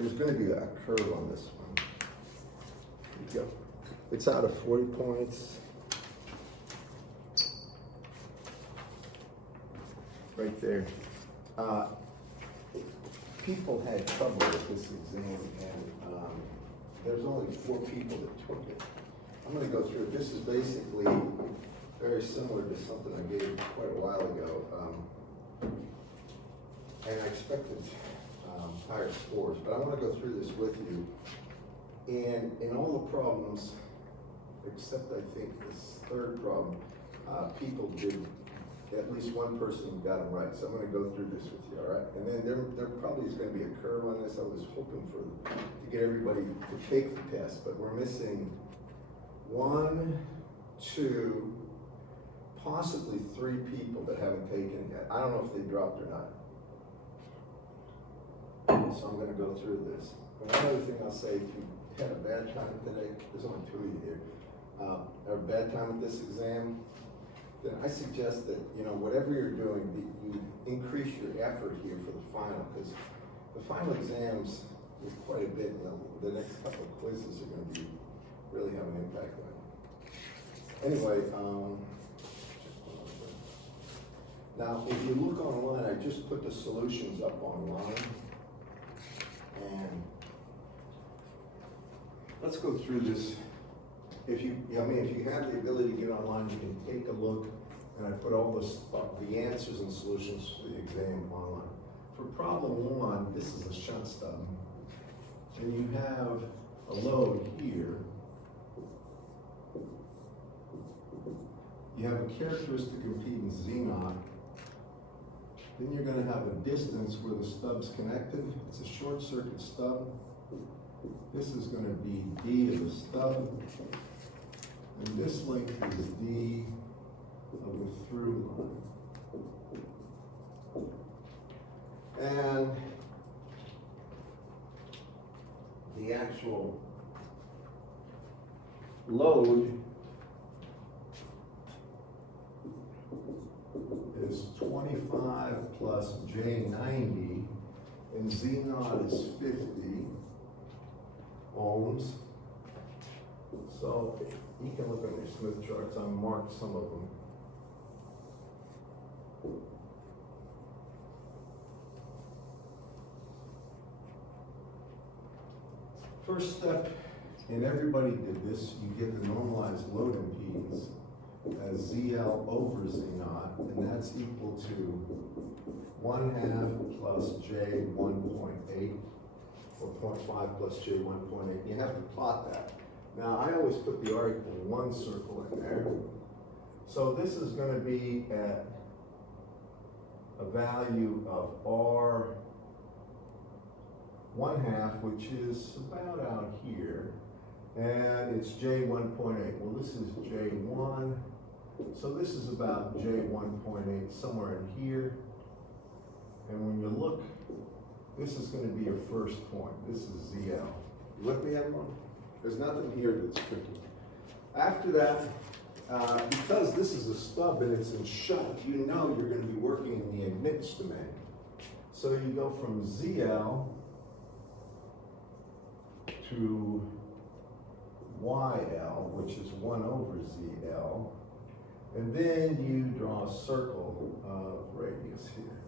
there's gonna be a curve on this one. Here we go. It's out of 40 points. Right there. People had trouble with this exam, and there's only 4 people that took it. I'm gonna go through it. This is basically very similar to something I gave quite a while ago. And I expected higher scores, but I want to go through this with you. And in all the problems, except I think this third problem, people did, at least one person got them right. So I'm going to go through this with you, all right? And then there probably is going to be a curve on this. I was hoping to get everybody to take the test, but we're missing 1, 2, possibly 3 people that haven't taken it yet. I don't know if they dropped or not. So I'm gonna go through this. And one other thing I'll say, if you had a bad time today, there's only 2 of you here, or a bad time with this exam, then I suggest that, you know, whatever you're doing, you increase your effort here for the final, because the final exams is quite a bit, and the next couple of quizzes are gonna be really have an impact on you. Anyway, now if you look online, I just put the solutions up online. And let's go through this. If you have the ability to get online, you can take a look. And I put all the answers and solutions for the exam online. For problem 1, this is a shunt stub. And you have a load here. You have a characteristic impedance Z0. Then you're going to have a distance where the stub's connected. It's a short circuit stub. This is going to be D of the stub. And this length is D of the through line. And the actual load is 25 plus J90, and Z0 is 50 ohms. So you can look on your Smith charts. I marked some of them. First step, and everybody did this, you get the normalized load impedance as ZL over Z0, and that's equal to 1/2 plus J 1.8, or 0.5 plus J 1.8. You have to plot that. Now, I always put the R equal 1 circle in there. So this is going to be at a value of R 1/2, which is about out here. And it's J 1.8. Well, this is J1. So this is about J 1.8, somewhere in here. And when you look, this is going to be your first point. This is ZL. You with me, everyone? There's nothing here that's tricky. After that, because this is a stub and it's in shunt, you know you're going to be working in the admittance domain. So you go from ZL to YL, which is 1 over ZL, and then you draw a circle of radius here.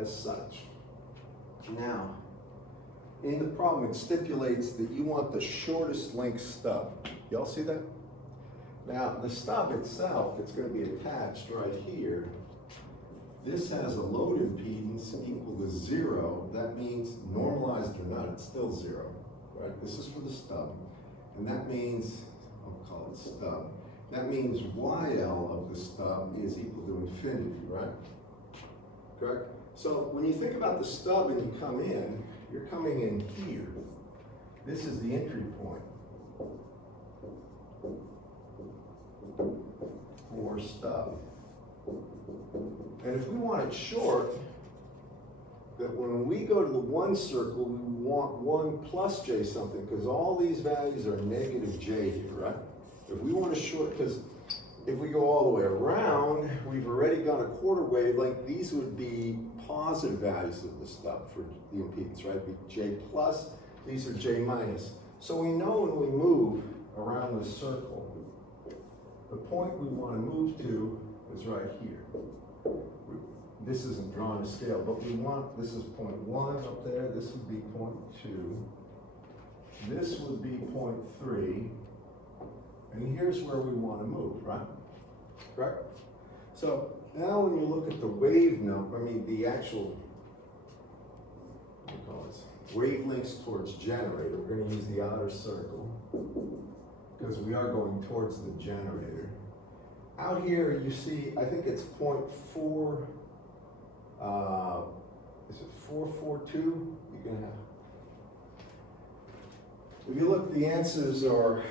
As such. Now, in the problem, it stipulates that you want the shortest length stub. Y'all see that? Now, the stub itself, it's going to be attached right here. This has a load impedance equal to 0. That means, normalized or not, it's still 0, right? This is for the stub. And that means, I'll call it stub. That means YL of the stub is equal to infinity, right? Correct? So when you think about the stub and you come in, you're coming in here. This is the entry point for stub. And if we want it short, that when we go to the 1 circle, we want 1 plus J something, because all these values are negative J here, right? If we want a short, because if we go all the way around, we've already gone a quarter wavelength, these would be positive values of the stub for the impedance, right? Be J plus, these are J minus. So we know when we move around the circle, the point we want to move to is right here. This isn't drawn to scale, but we want, this is point 1 up there, this would be point 2, this would be point 3, and here's where we want to move, right? Correct? So now when you look at the wave number, the actual, what do you call this? Wavelengths towards generator, we're going to use the outer circle because we are going towards the generator. Out here you see, I think it's 0.4, is it 442? You can have. If you look, the answers are,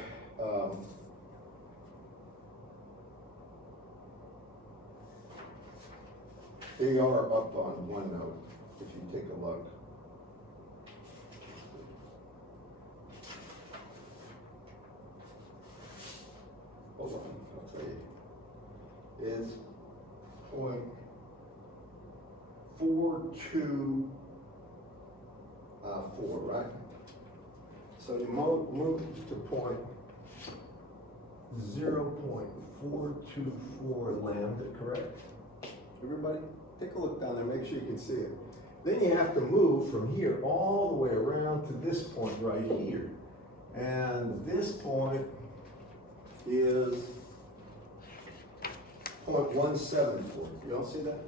they are up on OneNote, if you take a look. Hold on, I'll tell you. Is 0.424, right? So you move to point 0.424 lambda, correct? Everybody, take a look down there, make sure you can see it. Then you have to move from here all the way around to this point right here. And this point is 0.174. You all see that?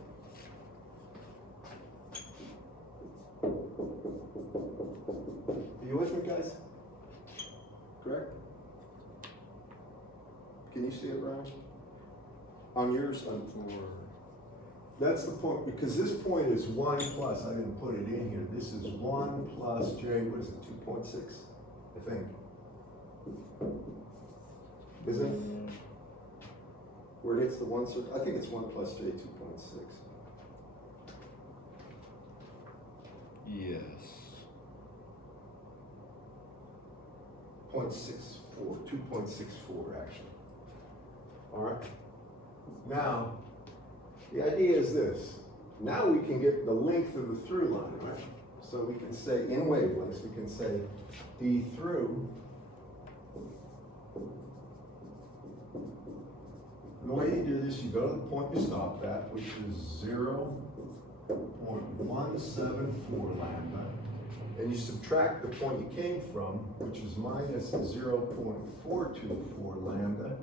Are you with me, guys? Correct? Can you see it, Brian? On yours? On 4. That's the point, because this point is 1 plus, I didn't put it in here, this is 1 plus J, what is it, 2.6, I think. Isn't it? Where it hits the 1 circle, I think it's 1 plus J, 2.6. Yes. 0.64, 2.64 actually. All right. Now, the idea is this. Now we can get the length of the through line, right? So we can say, in wavelengths, we can say D through. And the way you do this, you go to the point you stopped at, which is 0.174 lambda. And you subtract the point you came from, which is minus 0.424 lambda.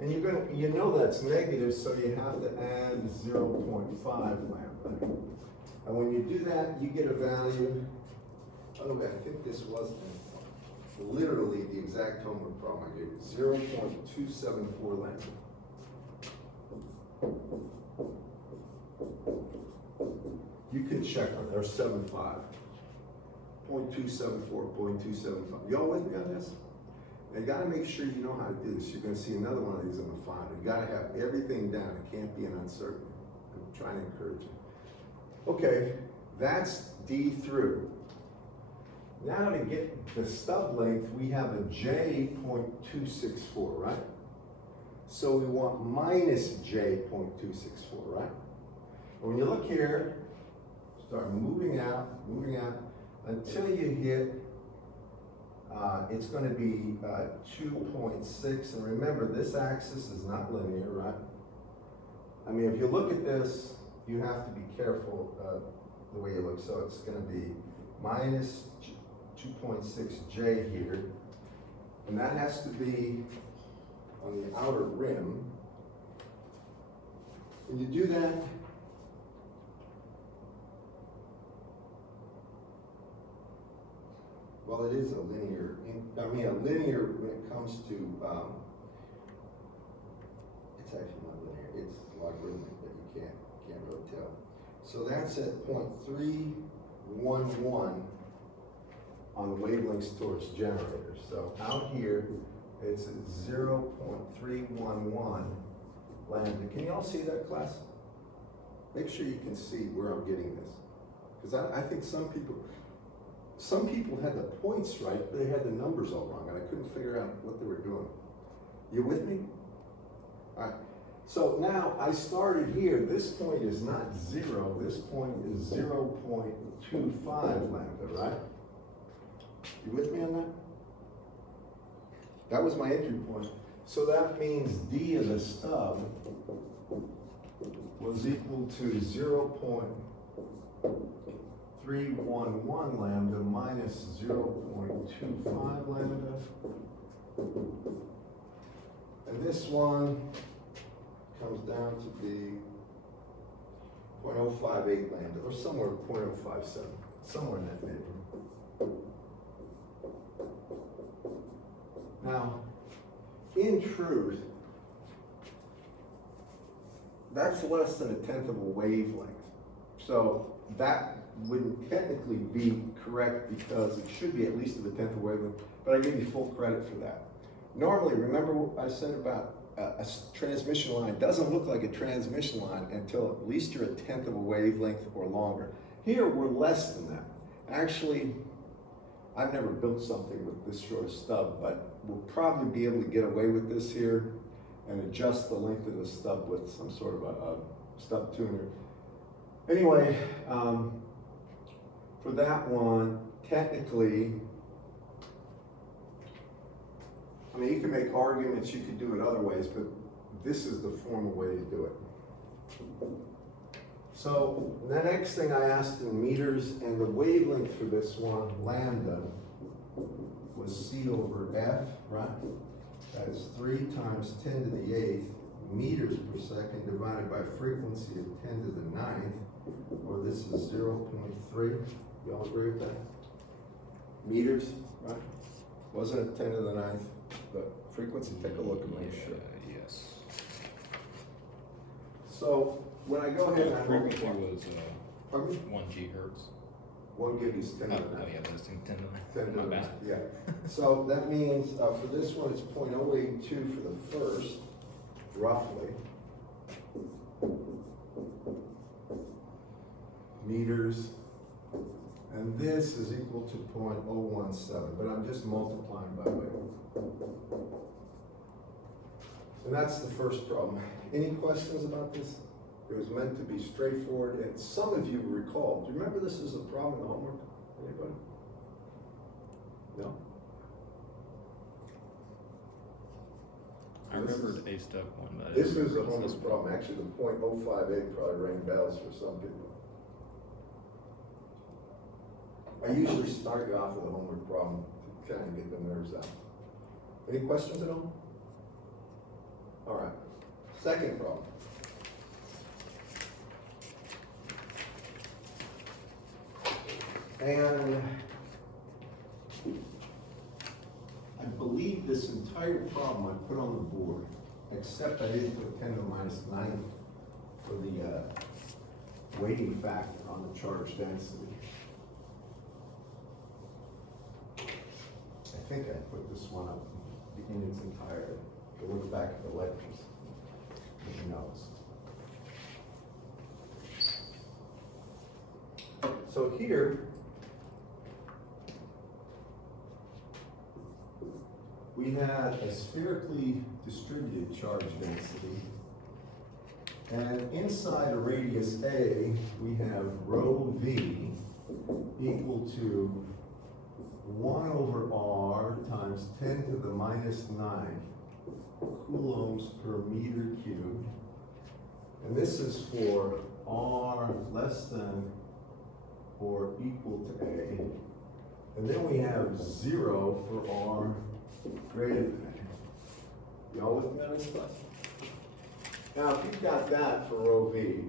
And you're gonna, you know that's negative, so you have to add 0.5 lambda. And when you do that, you get a value. By the way, I think this was literally the exact homework problem I gave you, 0.274 lambda. You can check on it, there's 7.5. 0.274, 0.275. Y'all with me on this? You gotta make sure you know how to do this. You're gonna see another one of these on the final. You gotta have everything down. It can't be an uncertainty. I'm trying to encourage you. Okay, that's D through. Now to get the stub length, we have a J 0.264, right? So we want minus J 0.264, right? When you look here, start moving out, until you hit it's going to be 2.6, and remember this axis is not linear, right? I mean, if you look at this, you have to be careful the way you look. So it's going to be minus 2.6 J here, and that has to be on the outer rim. When you do that, well, it is a linear, a linear when it comes to, it's actually not linear, it's logarithmic, but you can't really tell. So that's at 0.311 on wavelengths towards generators. So out here, it's at 0.311 lambda. Can you all see that, class? Make sure you can see where I'm getting this. Because I think some people had the points right, but they had the numbers all wrong, and I couldn't figure out what they were doing. You with me? All right. So now I started here, this point is not 0, this point is 0.25 lambda, right? You with me on that? That was my entry point. So that means D of the stub was equal to 0.311 lambda minus 0.25 lambda. And this one comes down to be 0.058 lambda, or somewhere 0.057, somewhere in that neighborhood. Now, in truth, that's less than 1/10 of a wavelength. So that wouldn't technically be correct because it should be at least of 1/10 of a wavelength, but I give you full credit for that. Normally, remember what I said about a transmission line doesn't look like a transmission line until at least you're 1/10 of a wavelength or longer. Here, we're less than that. Actually, I've never built something with this short a stub, but we'll probably be able to get away with this here and adjust the length of the stub with some sort of a stub tuner. Anyway, for that one, technically, I mean, you can make arguments, you could do it other ways, but this is the formal way to do it. So the next thing I asked in meters, and the wavelength for this one, lambda, was C over F, right? That is 3 times 10 to the 8th meters per second divided by frequency of 10 to the 9th, or this is 0.3. Y'all agree with that? Meters, right? Wasn't it 10 to the 9th? The frequency, take a look and make sure. Yes. So when I go ahead and I Frequency multiply, was pardon me? 1 gigahertz. 1 gig is 10 to the Oh 9th. yeah, that's 10 to 10 to my the bad. 9th, yeah. So that means for this one, it's 0.082 for the first, roughly. Meters. And this is equal to 0.017, but I'm just multiplying by weight. And that's the first problem. Any questions about this? It was meant to be straightforward, and some of you recall. Do you remember this is a problem in the homework? Anybody? No? I remembered a step one, but This is a homework problem. Actually, the 0.058 probably rang bells for some people. I usually start you off with a homework problem to kind of get the nerves out. Any questions at all? All right. Second problem. And I believe this entire problem I put on the board, except I didn't put 10 to the minus 9 for the weighting factor on the charge density. I think I put this one up in its entirety. If you look back at the lectures, who knows? So here, we had a spherically distributed charge density. And inside a radius A, we have rho V equal to 1 over R times 10 to the minus 9 coulombs per meter cubed. And this is for R less than or equal to A. And then we have 0 for R greater than A. Y'all with me on this stuff? Now, if you've got that for rho V,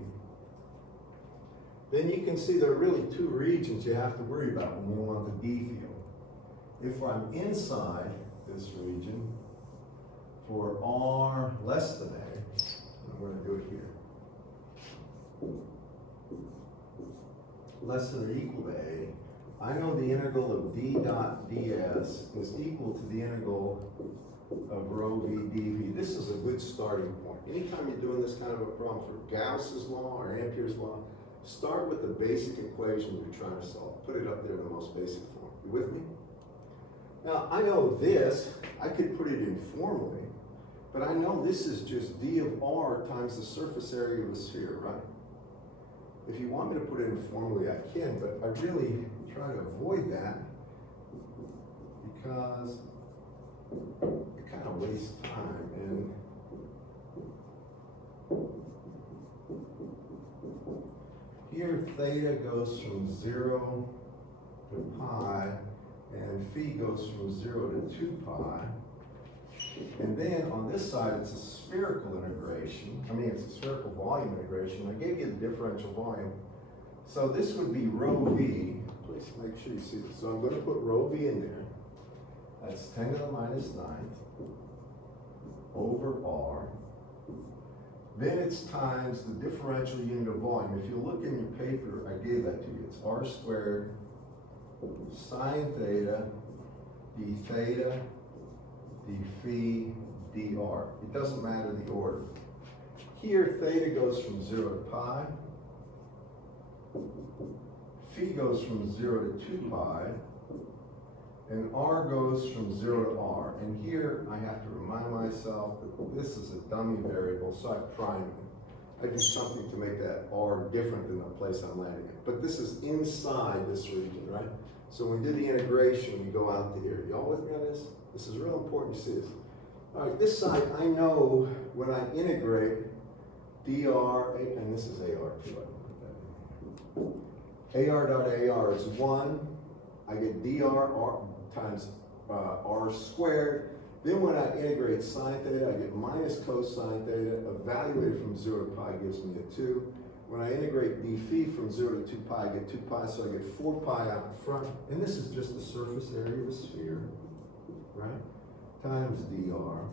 then you can see there are really 2 regions you have to worry about when you want the D field. If I'm inside this region for R less than A, I'm going to do it here, less than or equal to A, I know the integral of D dot ds is equal to the integral of rho V dV. This is a good starting point. Anytime you're doing this kind of a problem for Gauss's law or Ampere's law, start with the basic equation you're trying to solve. Put it up there in the most basic form. You with me? Now, I know this, I could put it informally, But I know this is just d of r times the surface area of the sphere, right? If you want me to put it in formally, I can, but I really try to avoid that because it kind of wastes time. And here theta goes from 0 to pi, and phi goes from 0 to 2 pi. And then on this side, it's a spherical integration. I mean, it's a spherical volume integration. I gave you the differential volume. So this would be rho v. Please make sure you see this. So I'm going to put rho v in there. That's 10 to the minus 9th over r. Then it's times the differential unit of volume. If you look in your paper, I gave that to you. It's r squared sine theta d theta d phi dr. It doesn't matter the order. Here, theta goes from 0 to pi. Phi goes from 0 to 2 pi. And r goes from 0 to r. And here, I have to remind myself that this is a dummy variable, so I prime it. I do something to make that r different than the place I'm landing it. But this is inside this region, right? So when we do the integration, we go out to here. Y'all with me on this? This is real important to see this. All right, this side, I know when I integrate dr, and this is ar too, I can put that in here. Ar dot ar is 1. I get dr r times r squared. Then when I integrate sine theta, I get minus cosine theta. Evaluated from 0 to pi gives me a 2. When I integrate d phi from 0 to 2 pi, I get 2 pi, so I get 4 pi out in front. And this is just the surface area of the sphere, right? Times dr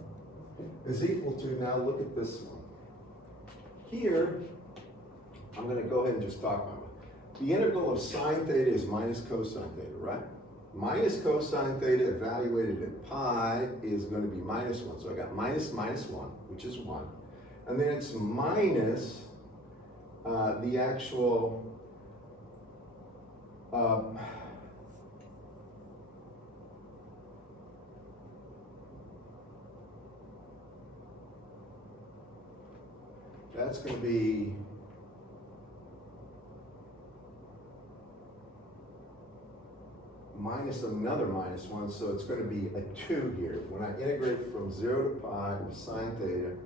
is equal to, now look at this one. Here, I'm going to go ahead and just talk about it. The integral of sine theta is minus cosine theta, right? Minus cosine theta evaluated at pi is going to be minus 1. So I got minus minus 1, which is 1. And then it's minus the actual that's going to be minus another minus 1, so it's going to be a 2 here. When I integrate from 0 to pi with sine theta,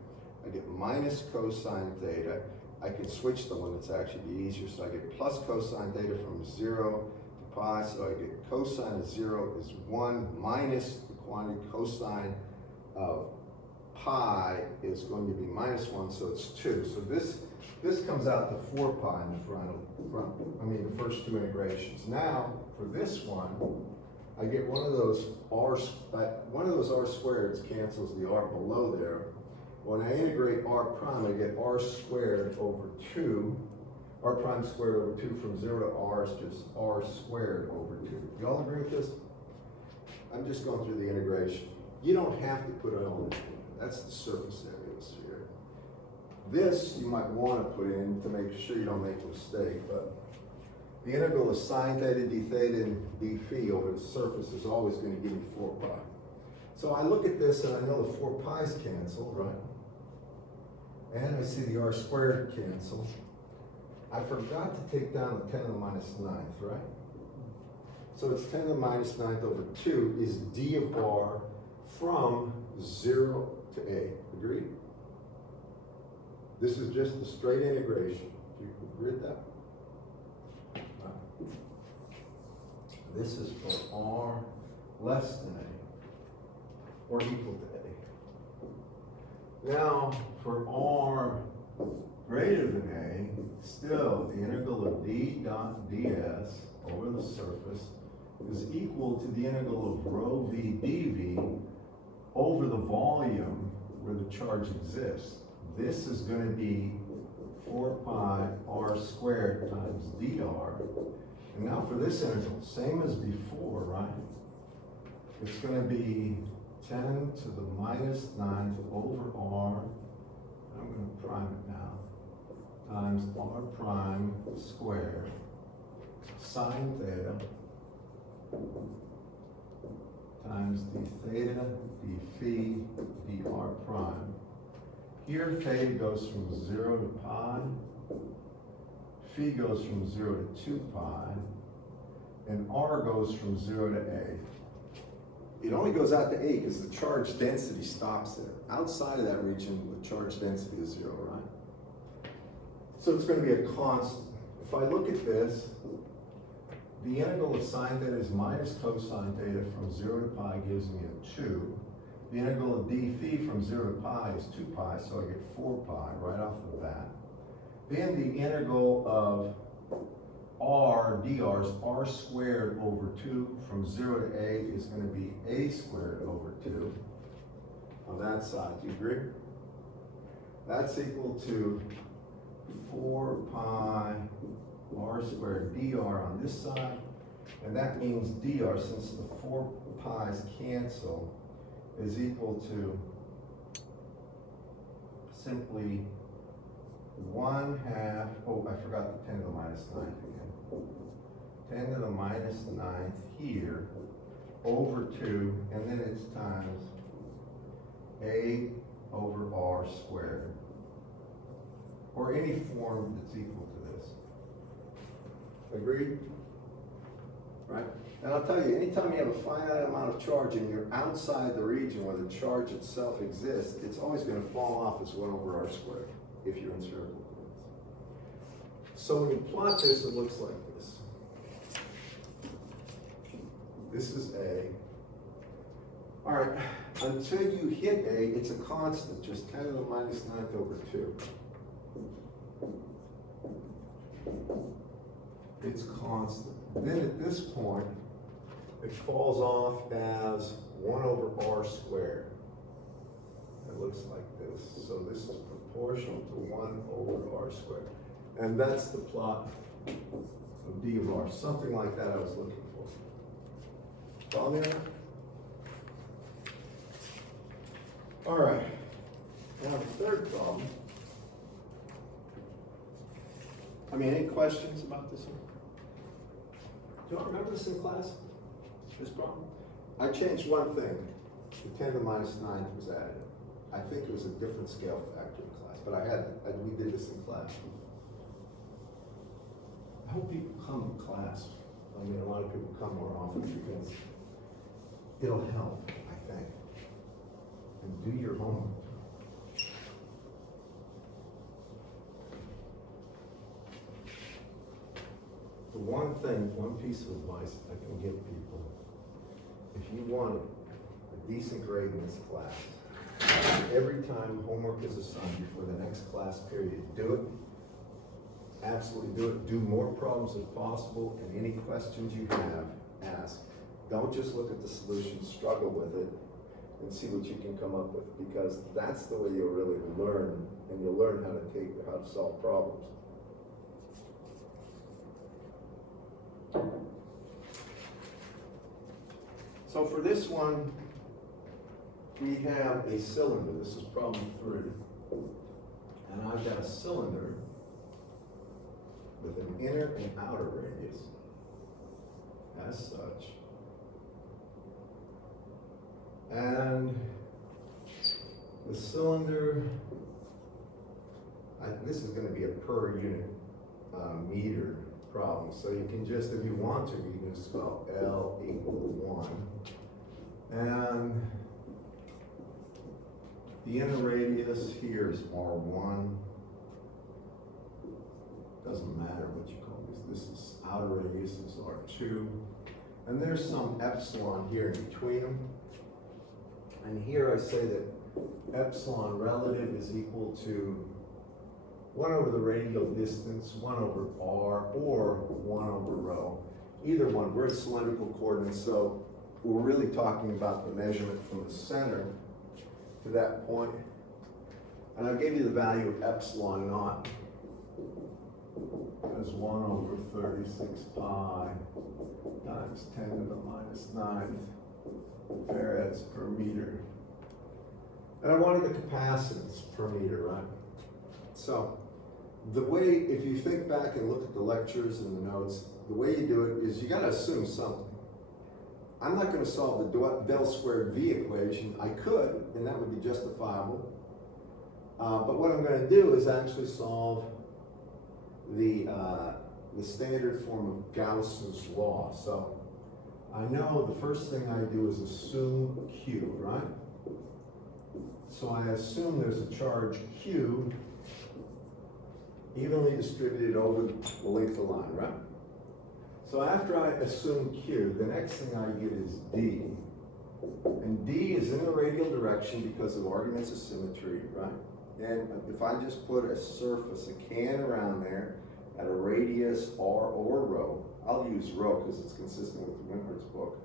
I get minus cosine theta. I can switch the one that's actually be easier, so I get plus cosine theta from 0 to pi, so I get cosine of 0 is 1 minus the quantity cosine of pi is going to be minus 1, so it's 2. So this comes out to 4 pi in the front, the first two integrations. Now, for this one, I get one of those r squareds cancels the r below there. When I integrate r prime, I get r squared over 2. R prime squared over 2 from 0 to r is just r squared over 2. Y'all agree with this? I'm just going through the integration. You don't have to put it on. That's the surface area of the sphere. This you might want to put in to make sure you don't make a mistake, but the integral of sine theta d theta and d phi over the surface is always going to give me 4 pi. So I look at this and I know the 4 pi's cancel, right? And I see the r squared cancel. I forgot to take down the 10 to the minus 9th, right? So it's 10 to the minus 9th over 2 is d of r from 0 to a. Agreed? This is just a straight integration. Do you agree with that? This is for r less than a, or equal to a. Now, for r greater than a, still the integral of d dot ds over the surface is equal to the integral of rho v dv over the volume where the charge exists. This is going to be 4 pi r squared times dr. And now for this integral, same as before, right? It's going to be 10 to the minus 9th over r, I'm going to prime it now, times r prime squared sine theta times d theta, d phi, dr prime. Here theta goes from 0 to pi, phi goes from 0 to 2 pi, and r goes from 0 to a. It only goes out to a because the charge density stops there. Outside of that region, the charge density is 0, right? So it's going to be a constant. If I look at this, the integral of sine theta is minus cosine theta from 0 to pi gives me a 2. The integral of d phi from 0 to pi is 2 pi, so I get 4 pi right off the bat. Then the integral of r dr is r squared over 2 from 0 to a is going to be a squared over 2 on that side. Do you agree? That's equal to 4 pi r squared dr on this side, and that means dr, since the 4 pi's cancel, is equal to simply 1/2, oh, I forgot the 10 to the minus 9th again. 10 to the minus 9th here, over 2, and then it's times a over r squared, or any form that's equal to this. Agreed? Right? And I'll tell you, anytime you have a finite amount of charge and you're outside the region where the charge itself exists, it's always going to fall off as 1 over r squared if you're in spherical coordinates. So when you plot this, it looks like this. This is A. All right, until you hit A, it's a constant, just 10 to the minus 9th over 2. It's constant. Then at this point, it falls off as 1 over r squared. It looks like this. So this is proportional to 1 over r squared. And that's the plot of d of r. Something like that I was looking for. Follow me on that? All right. Now the third problem. Any questions about this one? Do you remember this in class? This problem? I changed one thing. The 10 to the minus 9th was added. I think it was a different scale factor in class, but we did this in class. I hope people come to class. A lot of people come more often because it'll help, I think. And do your homework. The one piece of advice I can give people, if you want a decent grade in this class, every time homework is assigned before the next class period, do it. Absolutely do it. Do more problems if possible, and any questions you have, ask. Don't just look at the solution, struggle with it, and see what you can come up with, because that's the way you'll really learn, and you'll learn how to solve problems. So for this one, we have a cylinder. This is problem 3. And I've got a cylinder with an inner and outer radius as such. And the cylinder, this is going to be a per unit meter problem. So you can just, if you want to, you can just spell L equal 1. And the inner radius here is R1. Doesn't matter what you call this. This is outer radius is R2. And there's some epsilon here in between them. And here I say that epsilon relative is equal to 1 over the radial distance, 1 over r, or 1 over rho. Either one. We're at cylindrical coordinates, so we're really talking about the measurement from the center to that point. And I gave you the value of epsilon naught as 1 over 36 pi times 10 to the minus 9th farads per meter. And I wanted the capacitance per meter, right? So the way, if you think back and look at the lectures and the notes, the way you do it is you got to assume something. I'm not gonna solve the del squared V equation. I could, and that would be justifiable. But what I'm gonna do is actually solve the standard form of Gauss's law. So I know the first thing I do is assume Q, right? So I assume there's a charge Q evenly distributed over the length of the line, right? So after I assume Q, the next thing I get is D. And D is in the radial direction because of arguments of symmetry, right? And if I just put a surface, a can around there at a radius R or rho, I'll use rho because it's consistent with Wentworth's book.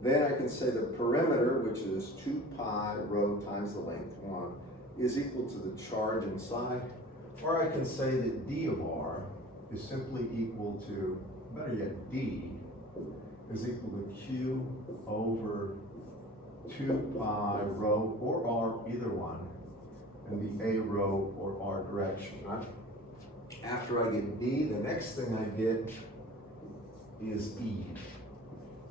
Then I can say the perimeter, which is 2 pi rho times the length, 1, is equal to the charge inside. Or I can say that D of R is simply equal to, better yet, D is equal to Q over 2 pi rho or R, either one, in the A rho or R direction, right? After I get D, the next thing I get is E.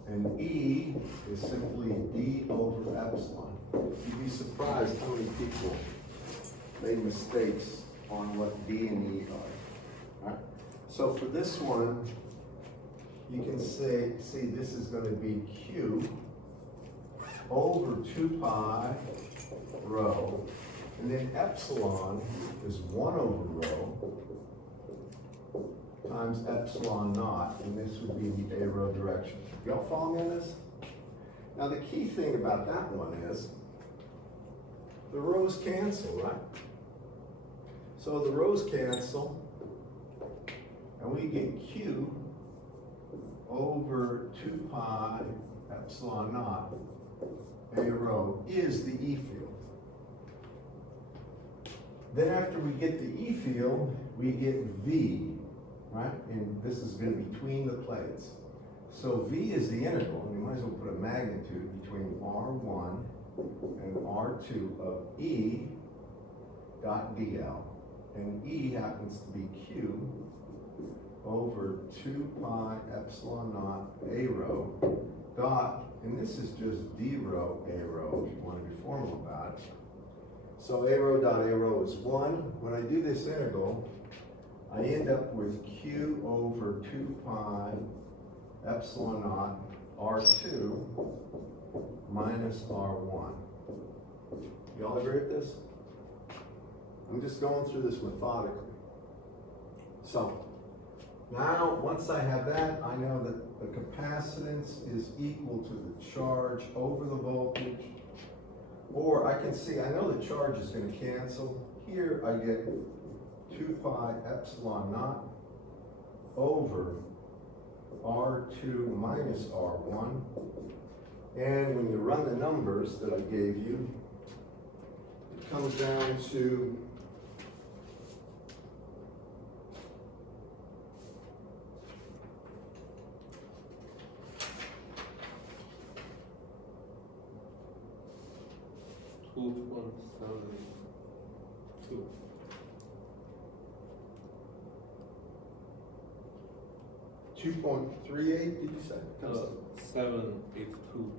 And E is simply D over epsilon. You'd be surprised how many people made mistakes on what D and E are. Right? So for this one, you can say, see, this is going to be Q over 2 pi rho, and then epsilon is 1 over rho times epsilon naught, and this would be the A rho direction. Y'all follow me on this? Now the key thing about that one is the rows cancel, right? So the rows cancel, and we get Q over 2 pi epsilon naught A rho is the E field. Then after we get the E field, we get V, right? And this is going to be between the plates. So V is the integral, and we might as well put a magnitude between R1 and R2 of E dot dl. And E happens to be Q over 2 pi epsilon naught A rho dot, and this is just D rho A rho, if you want to be formal about it. So A rho dot A rho is 1. When I do this integral, I end up with Q over 2 pi epsilon naught R2 minus R1. Y'all agree with this? I'm just going through this methodically. So, now once I have that, I know that the capacitance is equal to the charge over the voltage. Or I can see, I know the charge is going to cancel. Here I get 2 pi epsilon naught over R2 minus R1. And when you run the numbers that I gave you, it comes down to Two. 2.38, did you say? 782.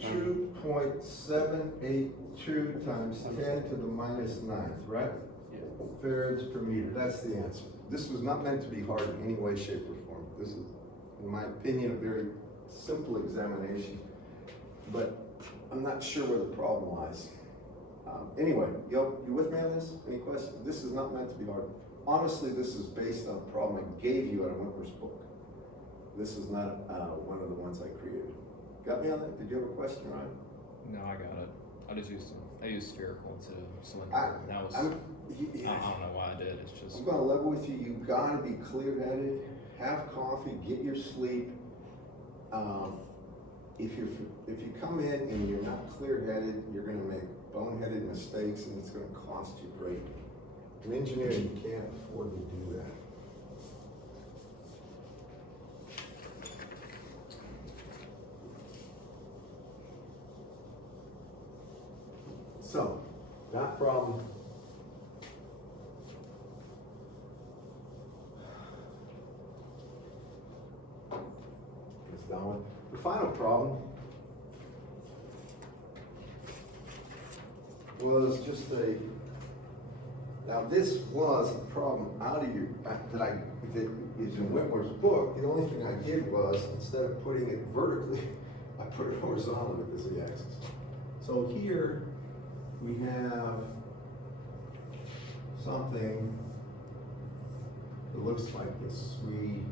2.782 times 10 to the minus 9th, right? Yeah. Farads per meter, that's the answer. This was not meant to be hard in any way, shape, or form. This is, in my opinion, a very simple examination, but I'm not sure where the problem lies. Anyway, you with me on this? Any questions? This is not meant to be hard. Honestly, this is based on a problem I gave you out of Wentworth's book. This is not one of the ones I created. Got me on that? Did you have a question, Ryan? No, I got it. I used spherical instead of I cylindrical. That was, I don't don't know why I did. It's just, I'm gonna level with you. You gotta be clear-headed. Have coffee. Get your sleep. If you come in and you're not clear-headed, you're gonna make boneheaded mistakes, and it's gonna cost you greatly. In engineering, you can't afford to do that. So, that problem. Is done with. The final problem was just now this was a problem that is in Whitmer's book. The only thing I did was, instead of putting it vertically, I put it horizontally with the z-axis. So here we have something that looks like this. We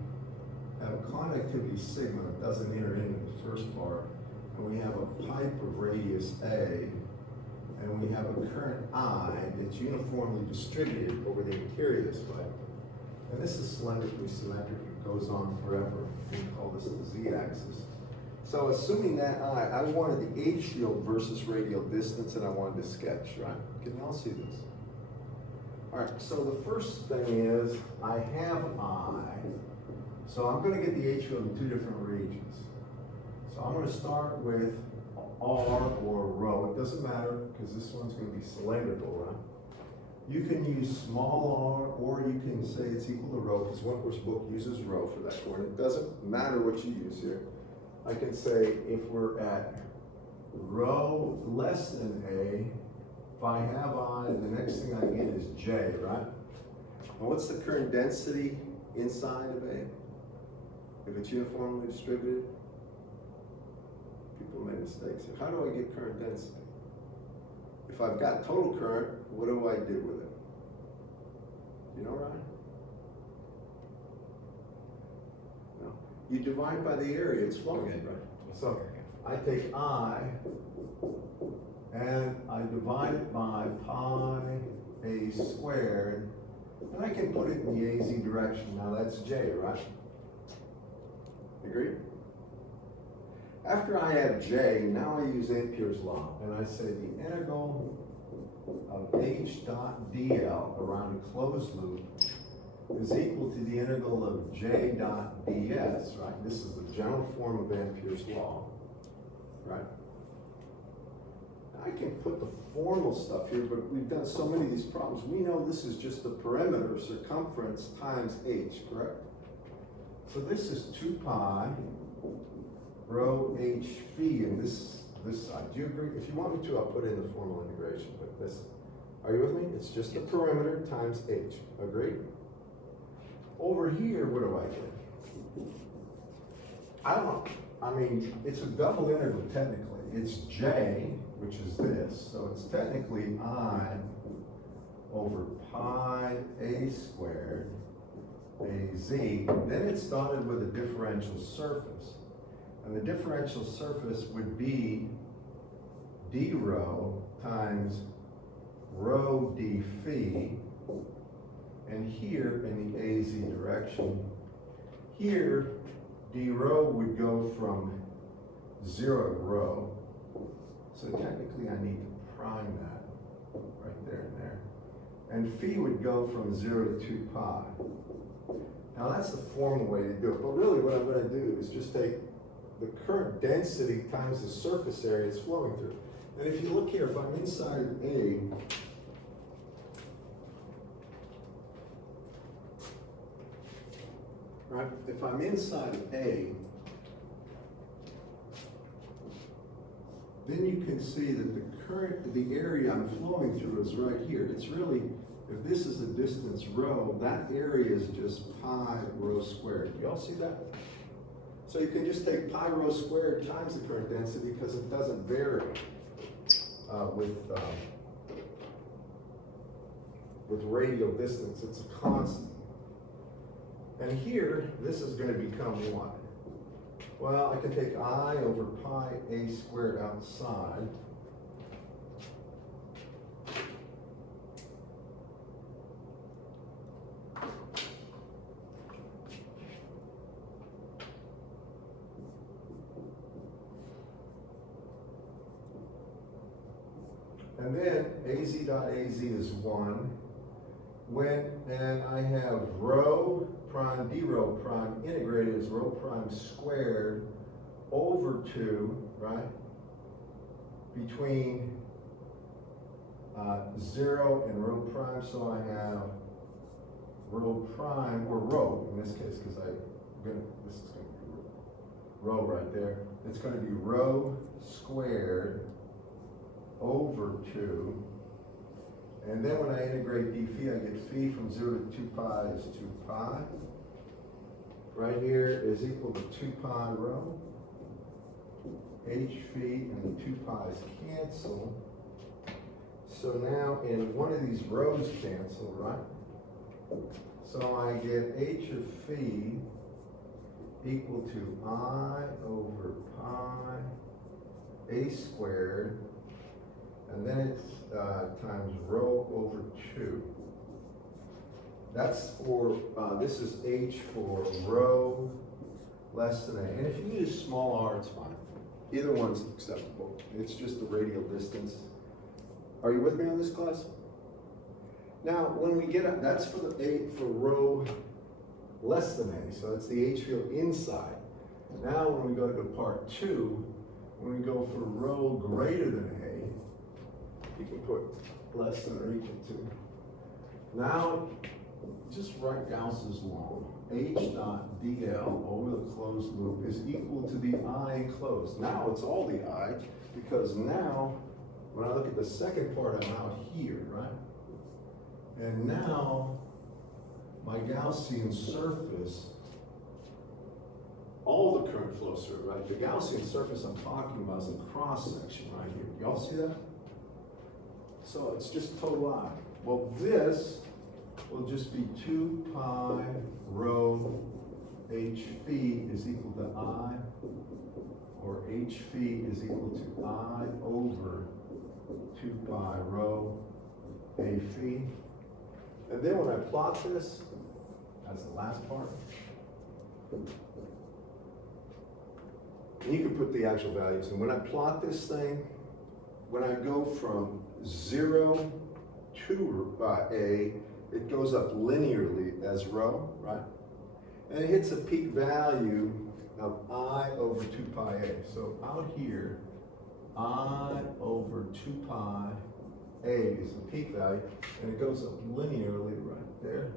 have a conductivity sigma that doesn't enter into the first part, and we have a pipe of radius A, and we have a current I that's uniformly distributed over the interior of this pipe. And this is cylindrically symmetric, it goes on forever. We call this the z-axis. So assuming that I wanted the H field versus radial distance, and I wanted to sketch, right? Can you all see this? All right, so the first thing is, I have I, so I'm gonna get the H field in two different regions. So I'm gonna start with R or rho, it doesn't matter, because this one's gonna be cylindrical, right? You can use small r, or you can say it's equal to rho, because Wentworth's book uses rho for that coordinate. It doesn't matter what you use here. I can say if we're at rho less than A, if I have I, the next thing I get is J, right? And what's the current density inside of A? If it's uniformly distributed? People make mistakes here. How do I get current density? If I've got total current, what do I do with it? You know, Ryan? No. You divide by the area it's flowing through, right? So I take I and I divide it by pi A squared, and I can put it in the AZ direction. Now that's J, right? Agreed? After I have J, now I use Ampere's law, and I say the integral of H dot dl around a closed loop is equal to the integral of J dot ds, right? This is the general form of Ampere's law, right? I can put the formal stuff here, but we've done so many of these problems. We know this is just the perimeter circumference times H, correct? So this is 2 pi rho H phi in this side. Do you agree? If you want me to, I'll put in the formal integration, but this, are you with me? It's just the perimeter times H. Agreed? Over here, what do I get? I don't know. I mean, it's a double integral technically. It's J, which is this, so it's technically I over pi A squared AZ. Then it started with a differential surface. And the differential surface would be d rho times rho d phi, and here in the AZ direction, here d rho would go from 0 to rho. So technically I need to prime that right there and there. And phi would go from 0 to 2 pi. Now that's the formal way to do it, but really what I'm going to do is just take the current density times the surface area it's flowing through. And if you look here, if I'm inside of A, right, if I'm inside of A, then you can see that the area I'm flowing through is right here. It's really, if this is the distance rho, that area is just pi rho squared. You all see that? So you can just take pi rho squared times the current density because it doesn't vary with radial distance. It's a constant. And here, this is going to become what? Well, I can take I over pi A squared outside. And then AZ dot AZ is 1. And I have rho prime d rho prime integrated as rho prime squared over 2, right? Between 0 and rho prime, so I have rho prime, or rho in this case, because this is going to be rho right there. It's gonna be rho squared over 2. And then when I integrate d phi, I get phi from 0 to 2 pi is 2 pi. Right here is equal to 2 pi rho. H phi and the 2 pi's cancel. So now in one of these rows cancel, right? So I get h of phi equal to I over pi a squared, and then it's times rho over 2. That's for, this is h for rho less than a. And if you use small r, it's fine. Either one's acceptable. It's just the radial distance. Are you with me on this, class? Now, when we get up, that's for the for rho less than a, so it's the h field inside. Now, when we go to part 2, when we go for rho greater than a, you can put less than or equal to. Now, just write Gauss's law. H dot dl over the closed loop is equal to the I enclosed. Now it's all the I, because now, when I look at the second part, I'm out here, right? And now, my Gaussian surface, all the current flows through, right? The Gaussian surface I'm talking about is the cross section right here. Y'all see that? So it's just total I. Well, this will just be 2 pi rho h phi is equal to I, or h phi is equal to I over 2 pi rho a phi. And then when I plot this, that's the last part. And you can put the actual values in. When I plot this thing, when I go from 0 to a, it goes up linearly as rho, right? And it hits a peak value of I over 2 pi a. So out here, I over 2 pi a is the peak value, and it goes up linearly right there.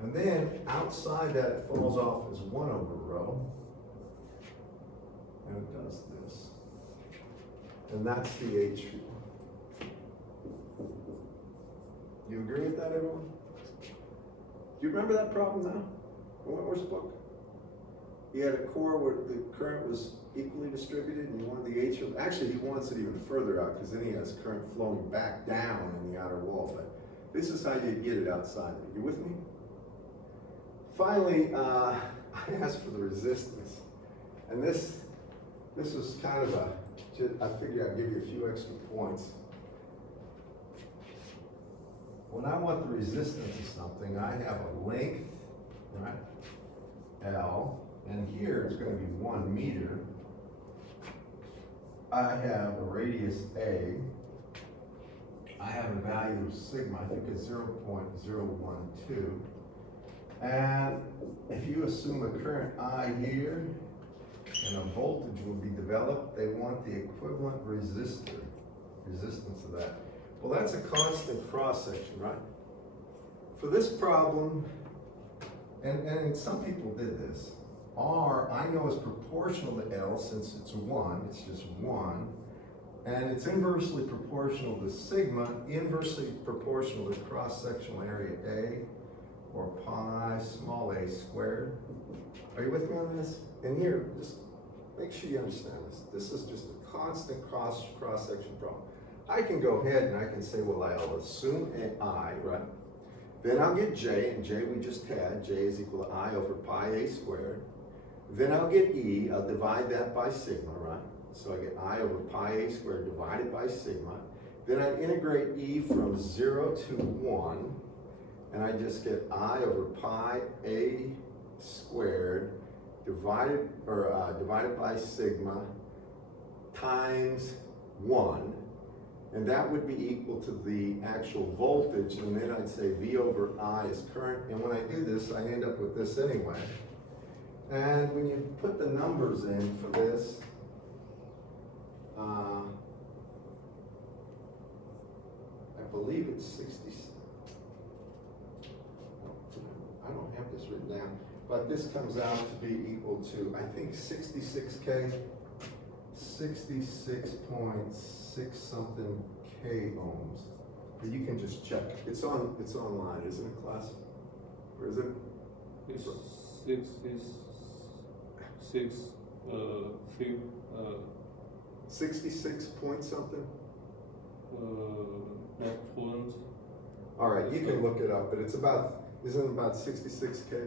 And then outside that, it falls off as 1 over rho. And it does this. And that's the h field. You agree with that, everyone? Do you remember that problem now? In Wentworth's book? He had a core where the current was equally distributed, and he wanted the h field. Actually, he wants it even further out, because then he has current flowing back down in the outer wall. But this is how you get it outside. You with me? Finally, I asked for the resistance. And this was kind of I figured I'd give you a few extra points. When I want the resistance of something, I have a length, right, L, and here it's going to be 1 meter. I have a radius A. I have a value of sigma, I think it's 0.012. And if you assume a current I here, and a voltage will be developed, they want the equivalent resistance of that. Well, that's a constant cross-section, right? For this problem, and some people did this, R, I know is proportional to L since it's 1, it's just 1, and it's inversely proportional to sigma, inversely proportional to cross-sectional area A, or pi small a squared. Are you with me on this? And here, just make sure you understand this. This is just a constant cross-section problem. I can go ahead and I can say, well, I'll assume an I, right? Then I'll get J, and J we just had. J is equal to I over pi a squared. Then I'll get E, I'll divide that by sigma, right? So I get I over pi a squared divided by sigma. Then I integrate E from 0 to 1, and I just get I over pi a squared divided by sigma times 1. And that would be equal to the actual voltage, and then I'd say V over I is current. And when I do this, I end up with this anyway. And when you put the numbers in for this, I believe it's 60. I don't have this written down, but this comes out to be equal to, I think, 66K, 66.6 something K ohms. But you can just check. It's online, isn't it, class? Or is it? It's six, 66 point something? not point. All right, you can look it up, but it's about, isn't it about 66K?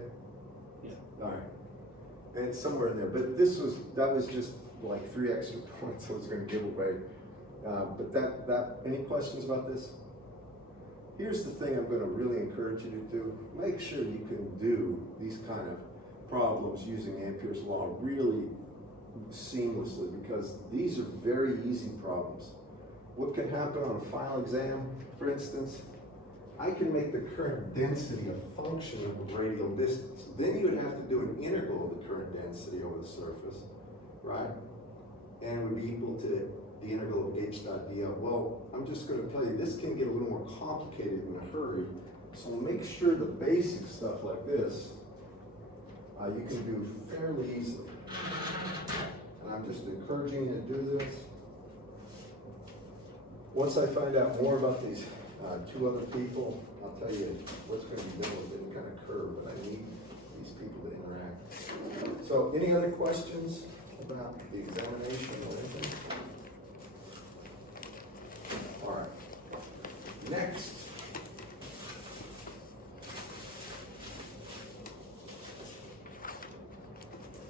Yeah. All right. And it's somewhere in there, but that was just like 3 extra points I was gonna give away. But any questions about this? Here's the thing I'm gonna really encourage you to do. Make sure you can do these kind of problems using Ampere's law really seamlessly, because these are very easy problems. What can happen on a final exam, for instance? I can make the current density a function of the radial distance. Then you would have to do an integral of the current density over the surface, right? And it would be equal to the integral of h dot dl. Well, I'm just going to tell you, this can get a little more complicated in a hurry. So make sure the basic stuff like this, you can do fairly easily. And I'm just encouraging you to do this. Once I find out more about these 2 other people, I'll tell you what's going to be done with it kind of curve, but I need these people to interact. So any other questions about the examination or anything? All right. Next.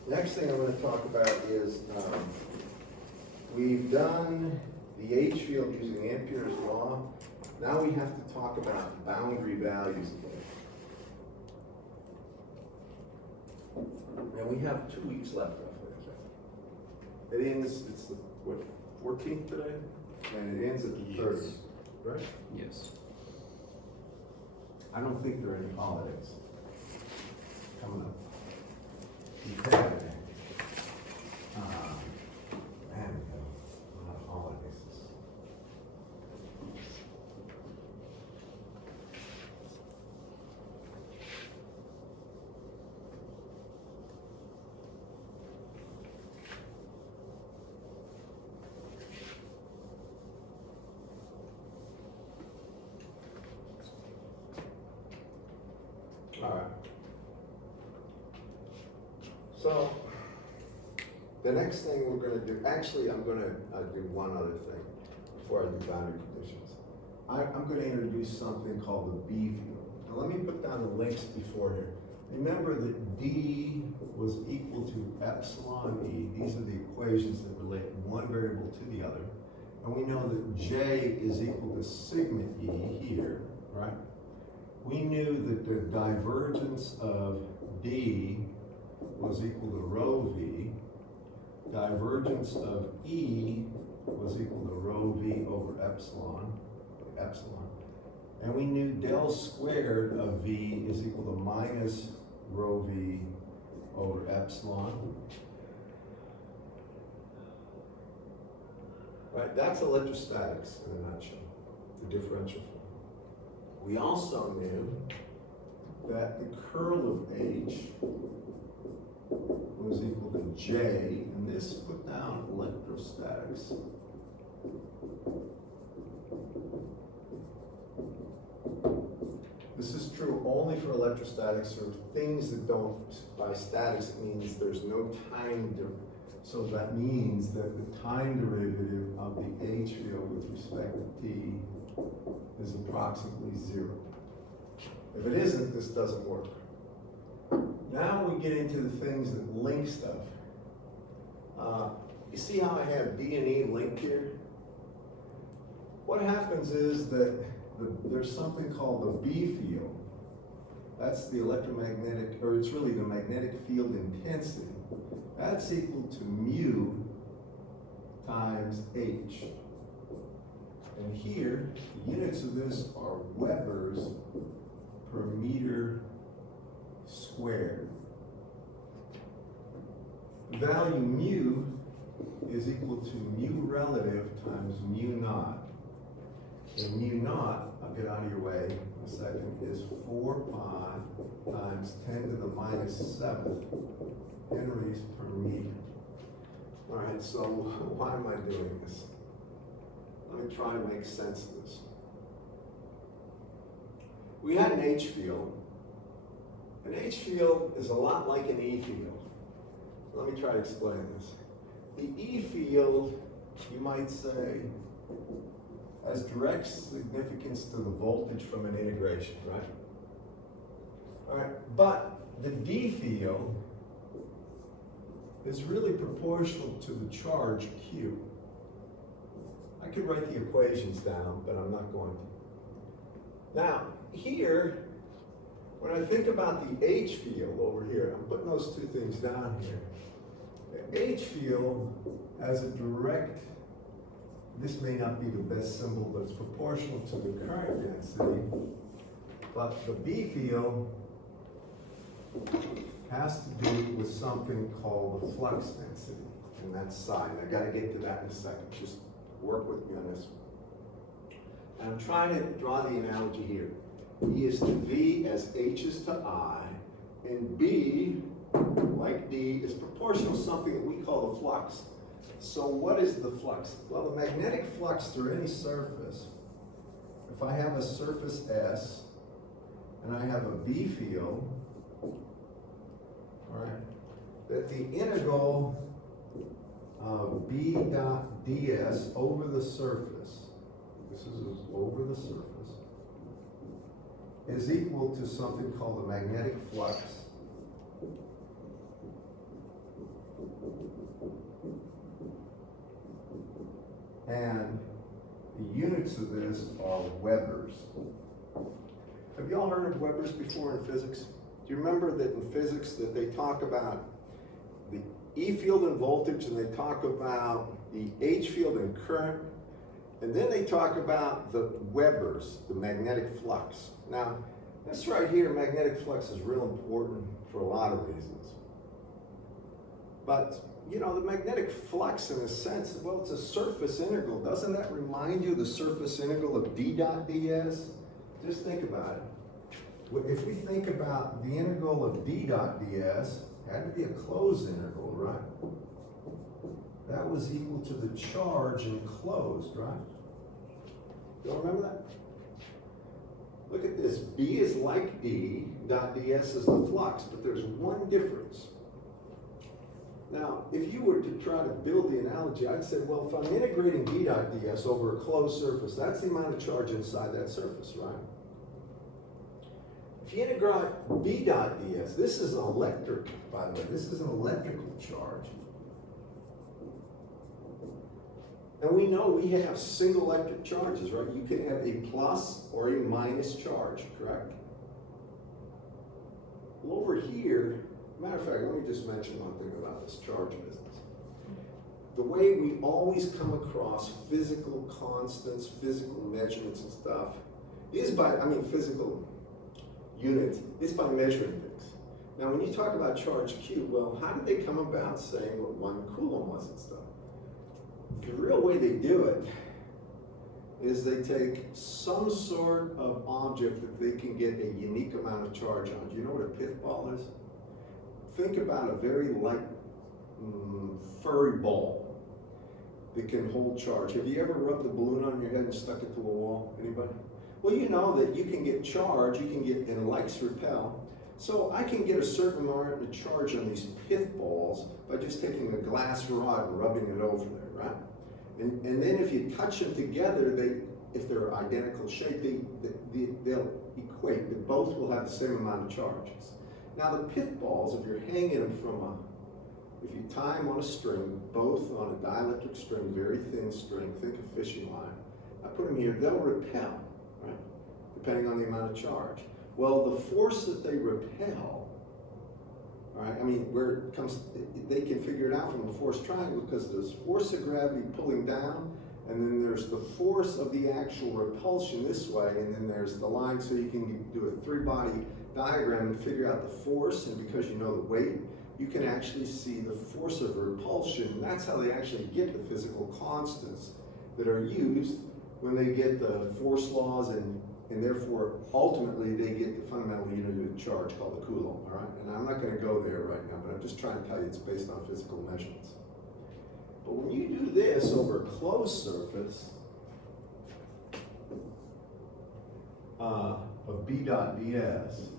Next thing I'm going to talk about is we've done the H field using Ampere's law. Now we have to talk about boundary values again. And we have 2 weeks left roughly. It ends, it's the, what, 14th today? And it ends at the 30th, right? Yes. I don't think there are any holidays coming up. Man, we have a lot of holidays. All right. So, the next thing we're going to do, actually, I'm going to do one other thing before I do boundary conditions. I'm going to introduce something called the B field. Now, let me put down the links before here. Remember that D was equal to epsilon E. These are the equations that relate one variable to the other. And we know that J is equal to sigma E here, right? We knew that the divergence of D was equal to rho V. Divergence of E was equal to rho V over epsilon. And we knew del squared of V is equal to minus rho V over epsilon. Right, that's electrostatics in a nutshell, the differential form. We also knew that the curl of H was equal to J, and this put down electrostatics. This is true only for electrostatics, or things that don't, by statics, it means there's no time difference. So that means that the time derivative of the H field with respect to T is approximately 0. If it isn't, this doesn't work. Now we get into the things that link stuff. You see how I have D and E linked here? What happens is that there's something called the B field. That's the electromagnetic, or it's really the magnetic field intensity. That's equal to mu times H. And here, the units of this are Webers per meter squared. The value mu is equal to mu relative times mu naught. And mu naught, I'll get out of your way, a second, is 4 pi times 10 to the minus 7 henries per meter. All right, so why am I doing this? Let me try to make sense of this. We had an H field. An H field is a lot like an E field. Let me try to explain this. The E field, you might say, has direct significance to the voltage from an integration, right? All right, but the D field is really proportional to the charge Q. I could write the equations down, but I'm not going to. Now, here, when I think about the H field over here, I'm putting those two things down here. The H field has a direct, this may not be the best symbol, but it's proportional to the current density. But the B field has to do with something called the flux density, and that's psi. And I gotta get to that in a second. Just work with me on this. And I'm trying to draw the analogy here. E is to V as H is to I, and B, like D, is proportional to something that we call the flux. So what is the flux? Well, the magnetic flux through any surface, if I have a surface S and I have a B field, all right, that the integral of B dot ds over the surface, this is over the surface, is equal to something called the magnetic flux. And the units of this are Webers. Have you all heard of Webers before in physics? Do you remember that in physics that they talk about the E field and voltage, and they talk about the H field and current, and then they talk about the Webers, the magnetic flux. Now, this right here, magnetic flux, is real important for a lot of reasons. But you know, the magnetic flux, in a sense, well, it's a surface integral. Doesn't that remind you of the surface integral of D dot ds? Just think about it. If we think about the integral of D dot ds, it had to be a closed integral, right? That was equal to the charge enclosed, right? You all remember that? Look at this. B is like D dot ds is the flux, but there's one difference. Now, if you were to try to build the analogy, I'd say, well, if I'm integrating D dot ds over a closed surface, that's the amount of charge inside that surface, right? If you integrate B dot ds, this is electric, by the way, this is an electrical charge. And we know we have single electric charges, right? You can have a plus or a minus charge, correct? Well, over here, matter of fact, let me just mention one thing about this charge business. The way we always come across physical constants, physical measurements and stuff, is by, physical units, is by measuring things. Now, when you talk about charge Q, well, how did they come about saying what 1 coulomb was and stuff? The real way they do it is they take some sort of object that they can get a unique amount of charge on. Do you know what a pith ball is? Think about a very light, furry ball that can hold charge. Have you ever rubbed a balloon on your head and stuck it to a wall? Anybody? Well, you know that you can get charge, you can get, and likes repel. So I can get a certain amount of charge on these pith balls by just taking a glass rod and rubbing it over there, right? And then if you touch them together, if they're identical shape, they'll equate. They both will have the same amount of charges. Now the pith balls, if you're hanging them if you tie them on a string, both on a dielectric string, very thin string, think of fishing line, I put them here, they'll repel, right? Depending on the amount of charge. Well, the force that they repel, all right, where it comes, they can figure it out from the force triangle, because there's force of gravity pulling down, and then there's the force of the actual repulsion this way, and then there's the line, so you can do a 3-body diagram and figure out the force, and because you know the weight, you can actually see the force of repulsion, and that's how they actually get the physical constants that are used when they get the force laws and and therefore, ultimately, they get the fundamental unit of charge called the Coulomb, all right? And I'm not gonna go there right now, but I'm just trying to tell you it's based on physical measurements. But when you do this over a closed surface of B dot ds,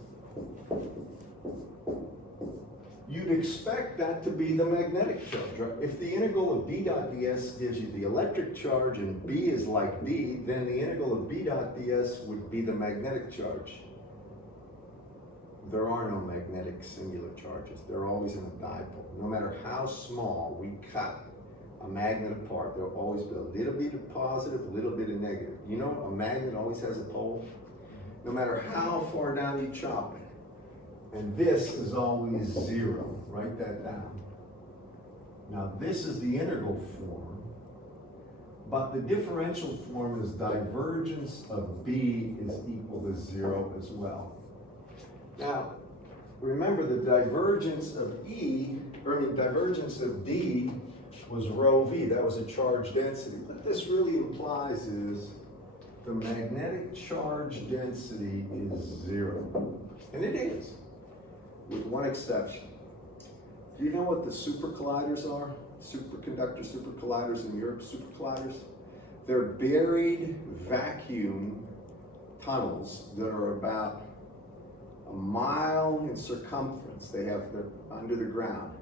you'd expect that to be the magnetic charge, right? If the integral of B dot ds gives you the electric charge and B is like D, then the integral of B dot ds would be the magnetic charge. There are no magnetic singular charges. They're always in a dipole. No matter how small we cut a magnet apart, there'll always be a little bit of positive, a little bit of negative. You know, a magnet always has a pole. No matter how far down you chop it. And this is always 0. Write that down. Now this is the integral form, but the differential form is divergence of B is equal to 0 as well. Now, remember the divergence of divergence of D was rho V, that was a charge density. What this really implies is the magnetic charge density is 0. And it is, with one exception. Do you know what the supercolliders are? Superconductor supercolliders in Europe, supercolliders? They're buried vacuum tunnels that are about a mile in circumference. They're under the ground.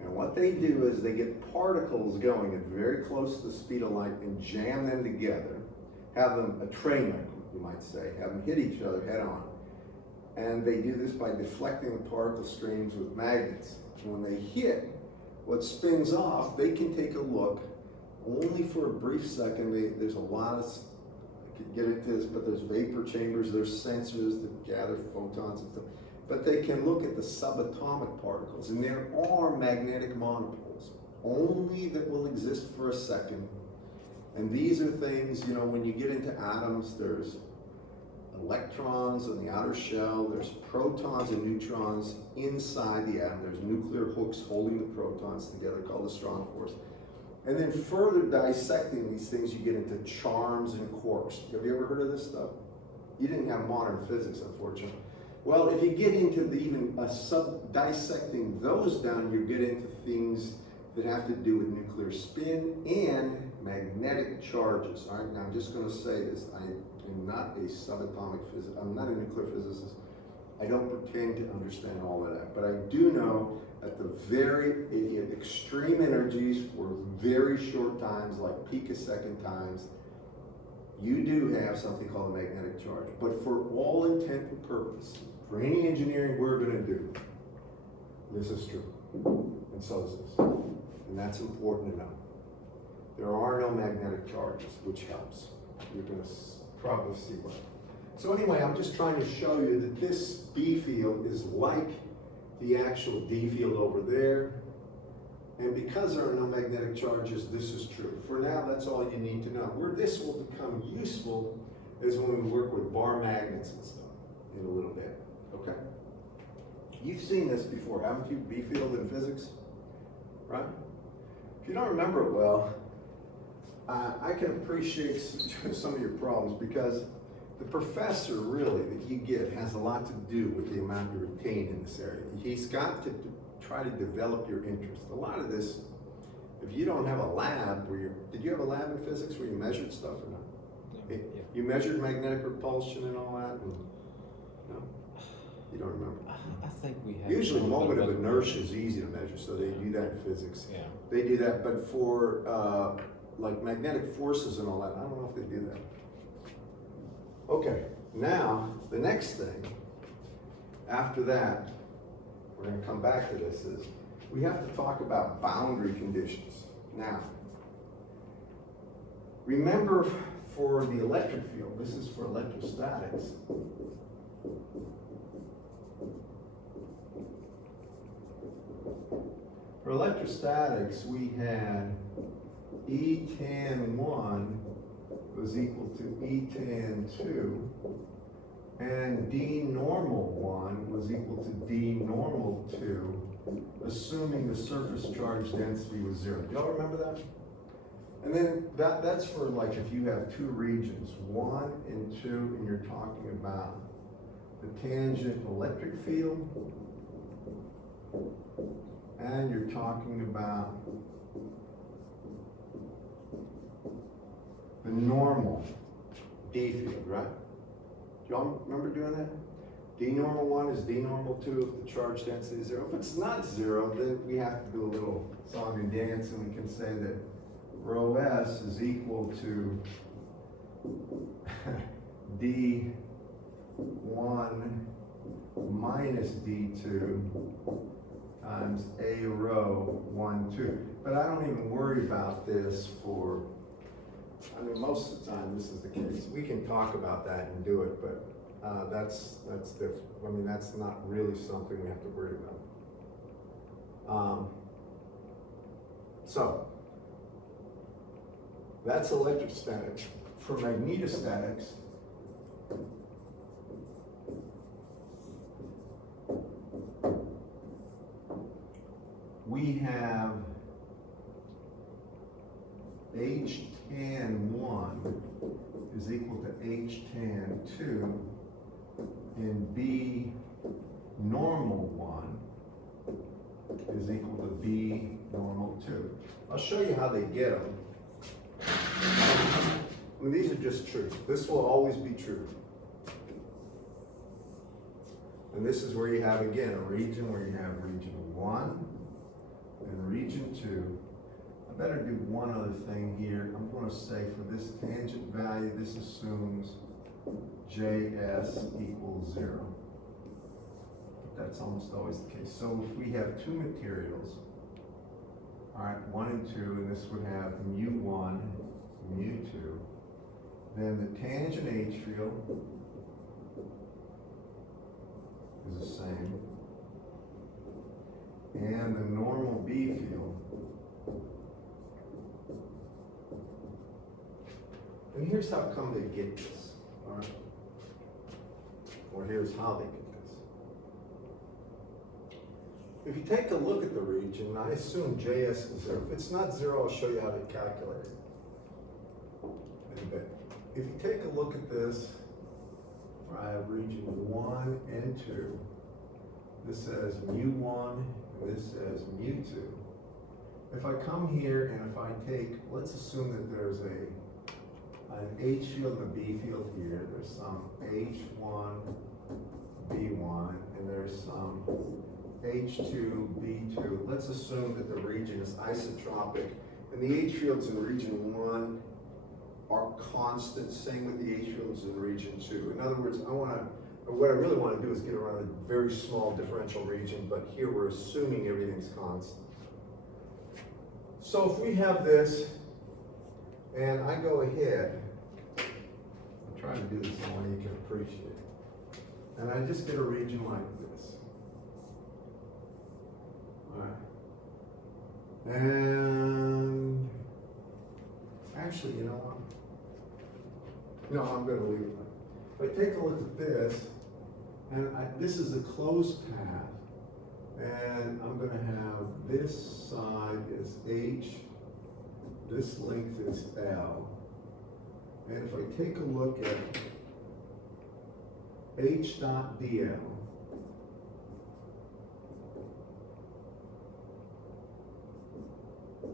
And what they do is they get particles going at very close to the speed of light and jam them together, have them a train, you might say, have them hit each other head on. And they do this by deflecting the particle streams with magnets. And when they hit what spins off, they can take a look only for a brief second. There's a lot of, I could get into this, but there's vapor chambers, there's sensors that gather photons and stuff. But they can look at the subatomic particles, and there are magnetic monopoles, only that will exist for a second. And these are things, you know, when you get into atoms, there's electrons on the outer shell, there's protons and neutrons inside the atom, there's nuclear hooks holding the protons together called the strong force. And then further dissecting these things, you get into charms and quarks. Have you ever heard of this stuff? You didn't have modern physics, unfortunately. Well, if you get into dissecting those down, you get into things that have to do with nuclear spin and magnetic charges. All right, now I'm just going to say this. I am not a subatomic physicist. I'm not a nuclear physicist. I don't pretend to understand all of that. But I do know at the very extreme energies for very short times, like picosecond times, you do have something called a magnetic charge. But for all intent and purpose, for any engineering we're going to do, this is true. And so is this. And that's important to know. There are no magnetic charges, which helps. You're going to probably see why. So anyway, I'm just trying to show you that this B field is like the actual D field over there. And because there are no magnetic charges, this is true. For now, that's all you need to know. Where this will become useful is when we work with bar magnets and stuff in a little bit, okay? You've seen this before, haven't you? B field in physics, right? If you don't remember it well, I can appreciate some of your problems because the professor really that you get has a lot to do with the amount you retain in this area. He's got to try to develop your interest. A lot of this, if you don't have a lab where did you have a lab in physics where you measured stuff or not? Yeah. You measured magnetic repulsion and all that? And, no? You don't remember? I think we have. Usually some moment of other- inertia is easy to measure, so they do that in physics. Yeah. They do that, but for like magnetic forces and all that, I don't know if they do that. Okay, now the next thing, after that, we're going to come back to this, is we have to talk about boundary conditions. Now, remember for the electric field, this is for electrostatics. For electrostatics, we had E tan 1 was equal to E tan 2, and D normal 1 was equal to D normal 2, assuming the surface charge density was 0. Do y'all remember that? And then that's for like if you have two regions, 1 and 2, and you're talking about the tangent electric field, and you're talking about the normal D field, right? Do y'all remember doing that? D normal 1 is D normal 2 if the charge density is 0. If it's not 0, then we have to do a little song and dance, and we can say that rho s is equal to D1 minus D2 times A rho 1, 2. But I don't even worry about this for, I mean, most of the time this is the case. We can talk about that and do it, but that's different. I mean, that's not really something we have to worry about. So, that's electrostatics. For magnetostatics, we have H tan 1 is equal to H tan 2, and B normal 1 is equal to B normal 2. I'll show you how they get them. I mean, these are just true. This will always be true. And this is where you have, again, a region where you have region 1 and region 2. I better do one other thing here. I'm going to say for this tangent value, this assumes Js equals 0. That's almost always the case. So if we have two materials, all right, 1 and 2, and this would have mu1, mu2, then the tangent H field is the same, and the normal B field. And here's how come they get this, all right? Or here's how they get this. If you take a look at the region, I assume Js is 0. If it's not 0, I'll show you how to calculate it in a bit. If you take a look at this, I have region 1 and 2. This says mu1, and this says mu2. If I come here and if I take, let's assume that there's an H field and a B field here. There's some H1, B1, and there's some H2, B2. Let's assume that the region is isotropic, and the H fields in region 1 are constant. Same with the H fields in region 2. In other words, what I really want to do is get around a very small differential region, but here we're assuming everything's constant. So if we have this, and I go ahead, I'm trying to do this in a way you can appreciate it, and I just get a region like this. All right. And actually, you know what? No, I'm going to leave it. If I take a look at this, and this is a closed path, and I'm going to have this side is H, this length is L, and if I take a look at H dot dl,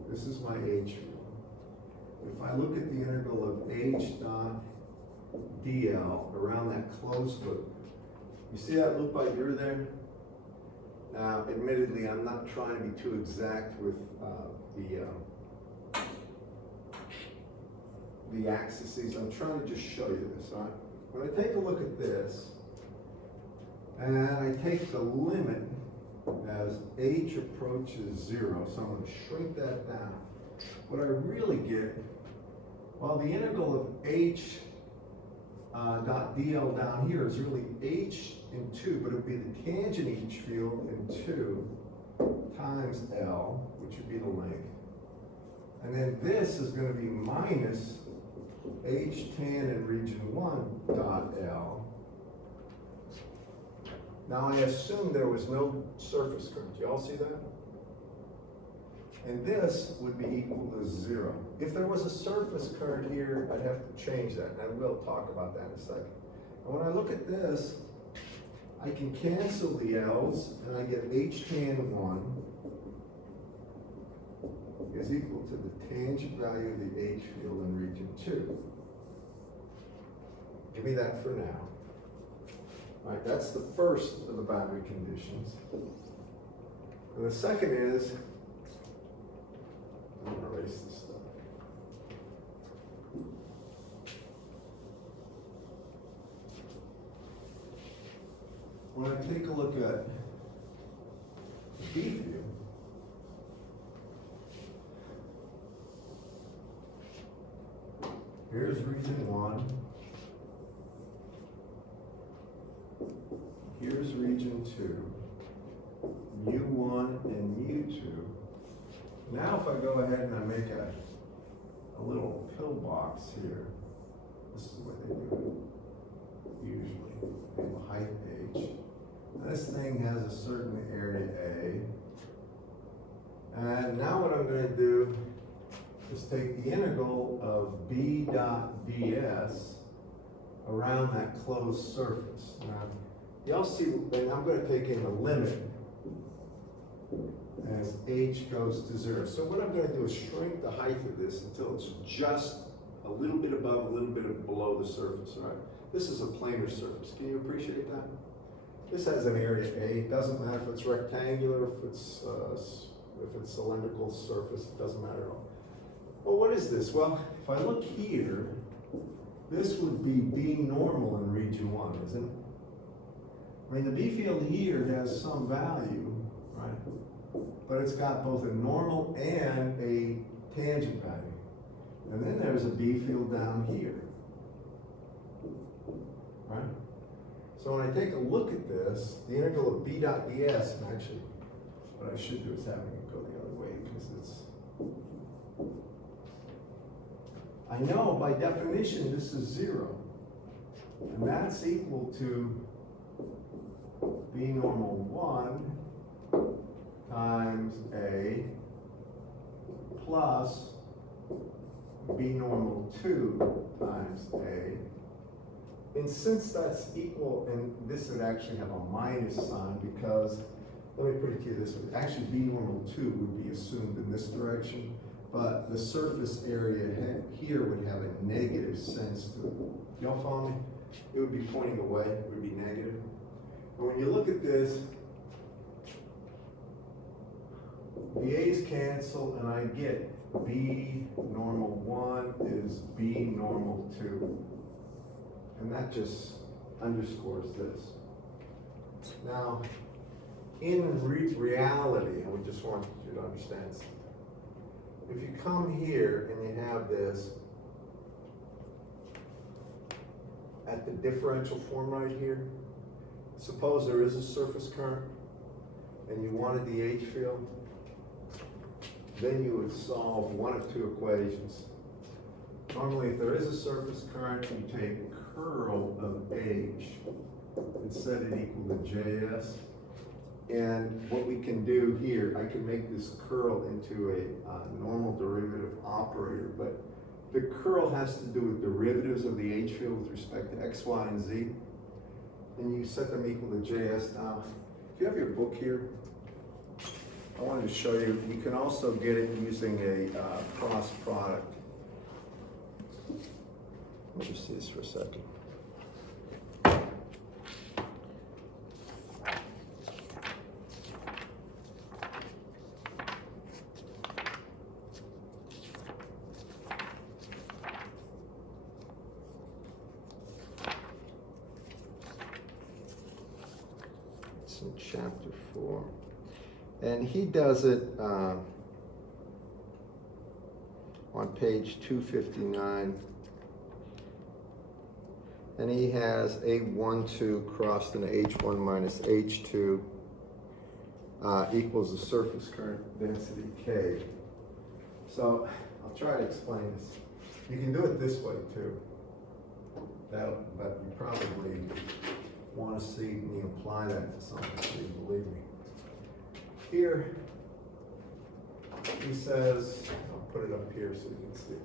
this is my H field. If I look at the integral of H dot dl around that closed loop, you see that loop I drew there? Now, admittedly, I'm not trying to be too exact with the axes. I'm trying to just show you this, all right? When I take a look at this, and I take the limit as H approaches 0, so I'm going to shrink that down. What I really get, well, the integral of H dot dl down here is really H in 2, but it would be the tangent H field in 2 times L, which would be the length. And then this is going to be minus H tan in region 1 dot L. Now I assume there was no surface current. You all see that? And this would be equal to 0. If there was a surface current here, I'd have to change that, and I will talk about that in a second. And when I look at this, I can cancel the L's, and I get H tan 1 is equal to the tangent value of the H field in region 2. Give me that for now. All right, that's the first of the boundary conditions. And the second is, I'm gonna erase this stuff. When I take a look at the B field, here's region 1. Here's region 2. U1 and U2. Now if I go ahead and I make a little pillbox here, this is what they do usually. They have a height H. And this thing has a certain area A. And now what I'm going to do is take the integral of B dot ds around that closed surface. Now, y'all see, and I'm going to take in the limit as H goes to 0. So what I'm going to do is shrink the height of this until it's just a little bit above, a little bit below the surface, all right? This is a planar surface. Can you appreciate that? This has an area A. It doesn't matter if it's rectangular, if it's cylindrical surface, it doesn't matter at all. Well, what is this? Well, if I look here, this would be B normal in region 1, isn't it? I mean, the B field here has some value, right? But it's got both a normal and a tangent value. And then there's a B field down here, right? So when I take a look at this, the integral of B dot ds, and actually, what I should do is having it go the other way, because I know by definition this is 0. And that's equal to B normal 1 times A plus B normal 2 times A. And since that's equal, and this would actually have a minus sign because, let me put it to you this way, actually B normal 2 would be assumed in this direction, but the surface area here would have a negative sense to it. Y'all follow me? It would be pointing away, it would be negative. And when you look at this, the A's cancel and I get B normal 1 is B normal 2. And that just underscores this. Now, in reality, I would just want you to understand something. If you come here and you have this at the differential form right here, suppose there is a surface current and you wanted the H field, then you would solve one of two equations. Normally, if there is a surface current, you take curl of H and set it equal to JS. And what we can do here, I can make this curl into a normal derivative operator, but the curl has to do with derivatives of the H field with respect to X, Y, and Z. And you set them equal to JS. Now, if you have your book here, I wanted to show you, you can also get it using a cross product. Let me just see this for a second. It's in chapter 4. And he does it on page 259. And he has A12 crossed into H1 minus H2 equals the surface current density K. So I'll try to explain this. You can do it this way too. But you probably want to see me apply that to something, so you believe me. Here, he says, I'll put it up here so you can see.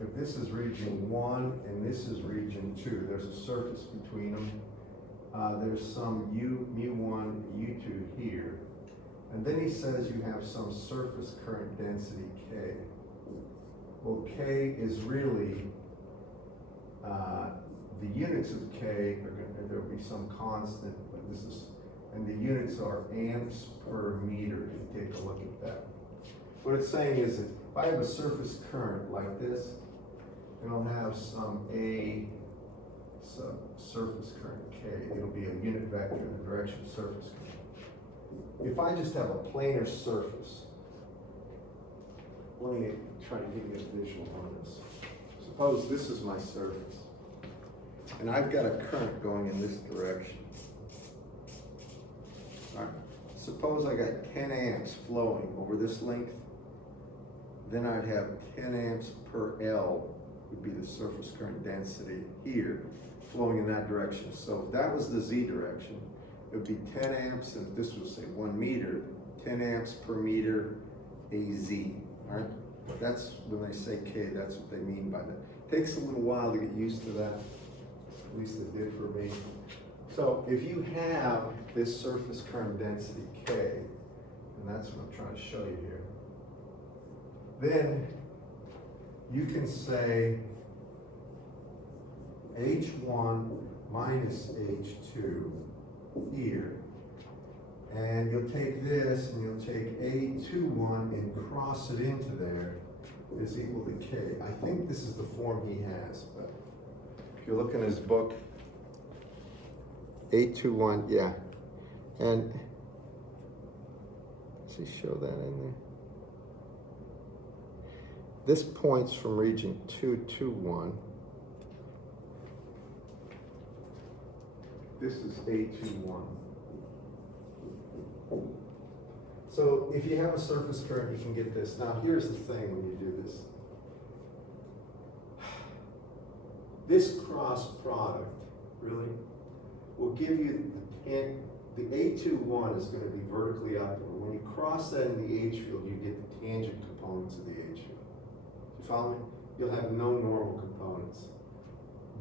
If this is region 1 and this is region 2, there's a surface between them. There's some mu1, u2 here. And then he says you have some surface current density K. Well, K is really, the units of K are going there'll be some constant, but this is, and the units are amps per meter, if you take a look at that. What it's saying is that if I have a surface current like this, and I'll have some surface current K, it'll be a unit vector in the direction of surface current. If I just have a planar surface, let me try to give you a visual on this. Suppose this is my surface, and I've got a current going in this direction. All right. Suppose I got 10 amps flowing over this length, then I'd have 10 amps per L would be the surface current density here, flowing in that direction. So if that was the Z direction, it would be 10 amps, and if this was say 1 meter, 10 amps per meter AZ, all right? That's when they say K, that's what they mean by that. Takes a little while to get used to that, at least it did for me. So if you have this surface current density K, and that's what I'm trying to show you here, then you can say H1 minus H2 here. And you'll take this and you'll take A21 and cross it into there is equal to K. I think this is the form he has, but if you look in his book, A21, yeah. And does he show that in there? This points from region 2 to 1. This is A21. So if you have a surface current, you can get this. Now here's the thing when you do this. This cross product, really, will give you the A21 is going to be vertically upward. When you cross that in the H field, you get the tangent components of the H field. You follow me? You'll have no normal components.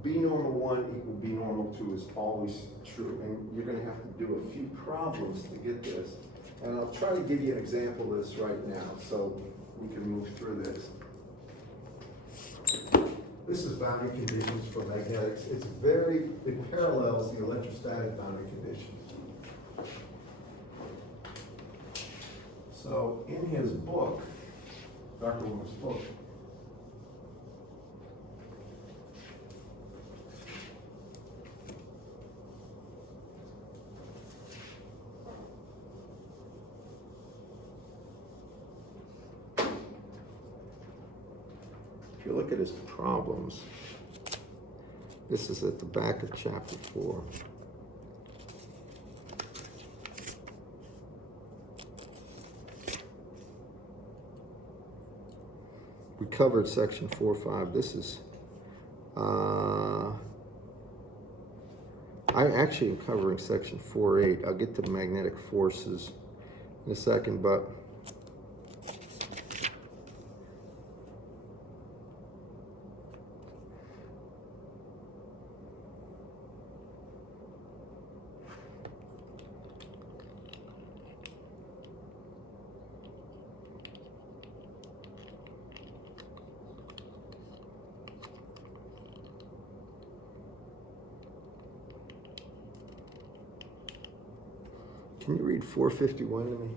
B normal 1 equal B normal 2 is always true, and you're going to have to do a few problems to get this. And I'll try to give you an example of this right now so we can move through this. This is boundary conditions for magnetics. It parallels the electrostatic boundary conditions. So in his book, Dr. Wilmer's book, if you look at his problems, this is at the back of chapter 4. We covered section 4.5. This is, I actually am covering section 4.8. I'll get to magnetic forces in a second, but can you read 451 to me?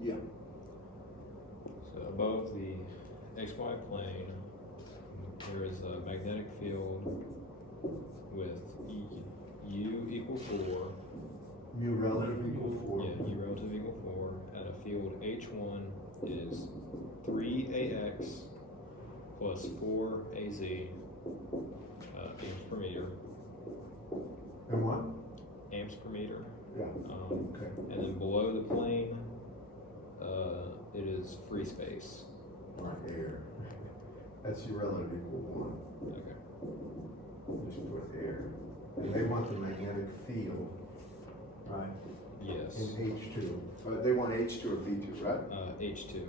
Yeah. So above the XY plane, there is a magnetic field with U equal 4. Mu relative equal 4. Yeah, U relative equal 4. At a field H1 is 3AX plus 4AZ amps per meter. And what? Amps per meter. meter. Yeah, Um, okay. and then below the plane, it is free space. Right, air. That's your relative equal one. Okay. Just put air. And they want the magnetic field, right, Yes. in H2. They want H2 or B2, right? H2.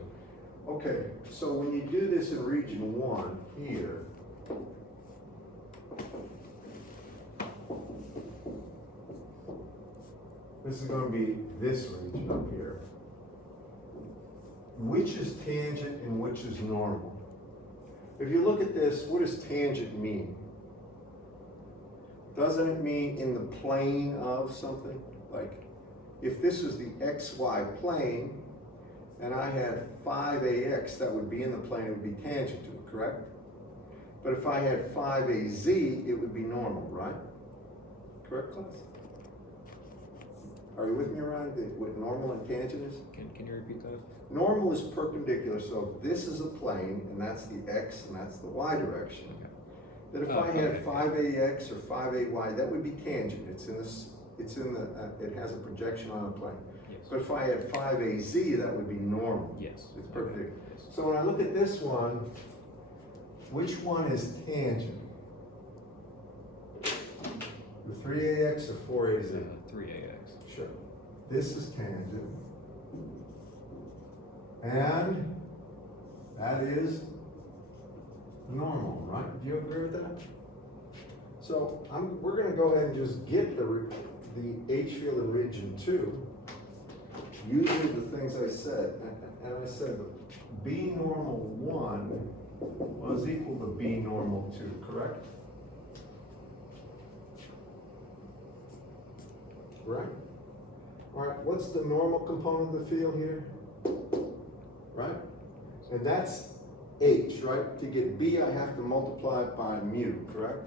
Okay, so when you do this in region 1 here, this is going to be this region up here. Which is tangent and which is normal? If you look at this, what does tangent mean? Doesn't it mean in the plane of something? Like, if this is the XY plane, and I had 5AX, that would be in the plane, it would be tangent to it, correct? But if I had 5AZ, it would be normal, right? Correct, class? Are you with me around what normal and tangent is? Can you repeat that? Normal is perpendicular, so this is a plane, and that's the X, and that's the Y direction. Okay. That if Oh, I had okay. 5AX or 5AY, that would be tangent. It has a projection on a plane. Yes. But if I had 5AZ, that would be normal. Yes. It's perpendicular. Yes. So when I look at this one, which one is tangent? The 3AX or 4AZ? 3AX. Sure. This is tangent. And that is normal, right? Do you agree with that? So we're gonna go ahead and just get the H field in region 2 using the things I said. And I said B normal 1 was equal to B normal 2, correct? Right? All right, what's the normal component of the field here? Right? And that's H, right? To get B, I have to multiply it by mu, correct?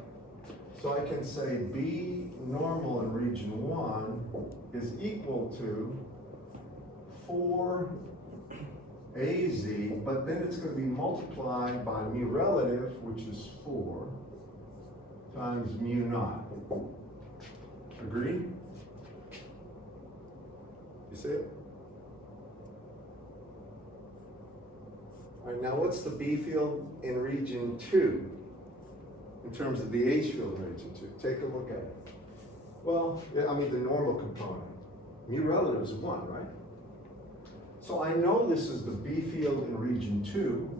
So I can say B normal in region 1 is equal to 4AZ, but then it's going to be multiplied by mu relative, which is 4, times mu naught. Agreed? You see it? All right, now what's the B field in region 2 in terms of the H field in region 2? Take a look at it. Well, yeah, I mean the normal component. Mu relative is 1, right? So I know this is the B field in region 2.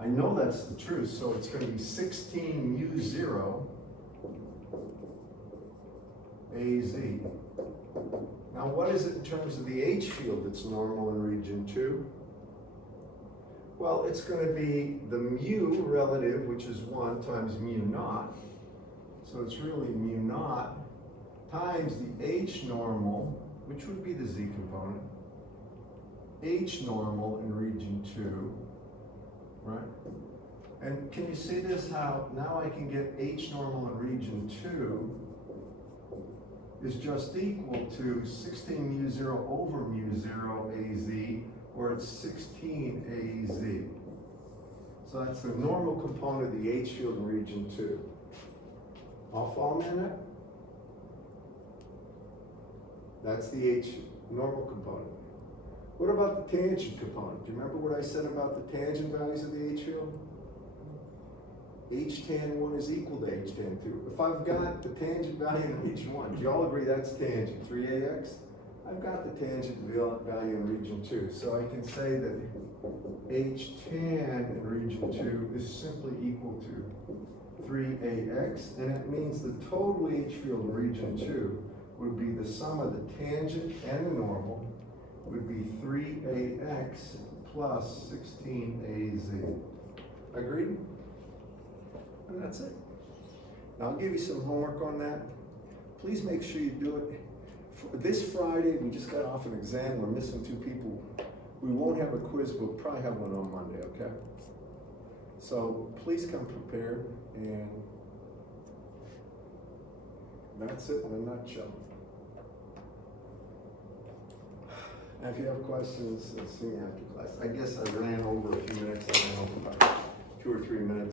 I know that's the truth, so it's going to be 16 mu 0 AZ. Now what is it in terms of the H field that's normal in region 2? Well, it's going to be the mu relative, which is 1 times mu naught. So it's really mu naught times the H normal, which would be the Z component. H normal in region 2, right? And can you see this, how now I can get H normal in region 2 is just equal to 16 mu 0 over mu 0 AZ, where it's 16 AZ. So that's the normal component of the H field in region 2. All follow me on that? That's the H normal component. What about the tangent component? Do you remember what I said about the tangent values of the H field? H tan 1 is equal to H tan 2. If I've got the tangent value in region 1, do you all agree that's tangent, 3AX? I've got the tangent value in region 2, so I can say that H tan in region 2 is simply equal to 3AX, and it means the total H field in region 2 would be the sum of the tangent and the normal would be 3AX plus 16AZ. Agreed? And that's it. Now I'll give you some homework on that. Please make sure you do it. This Friday, we just got off an exam, we're missing 2 people. We won't have a quiz, we'll probably have one on Monday, okay? So please come prepared, and that's it in a nutshell. And if you have questions, see me after class. I guess I ran over a few minutes, I ran over about 2 or 3 minutes.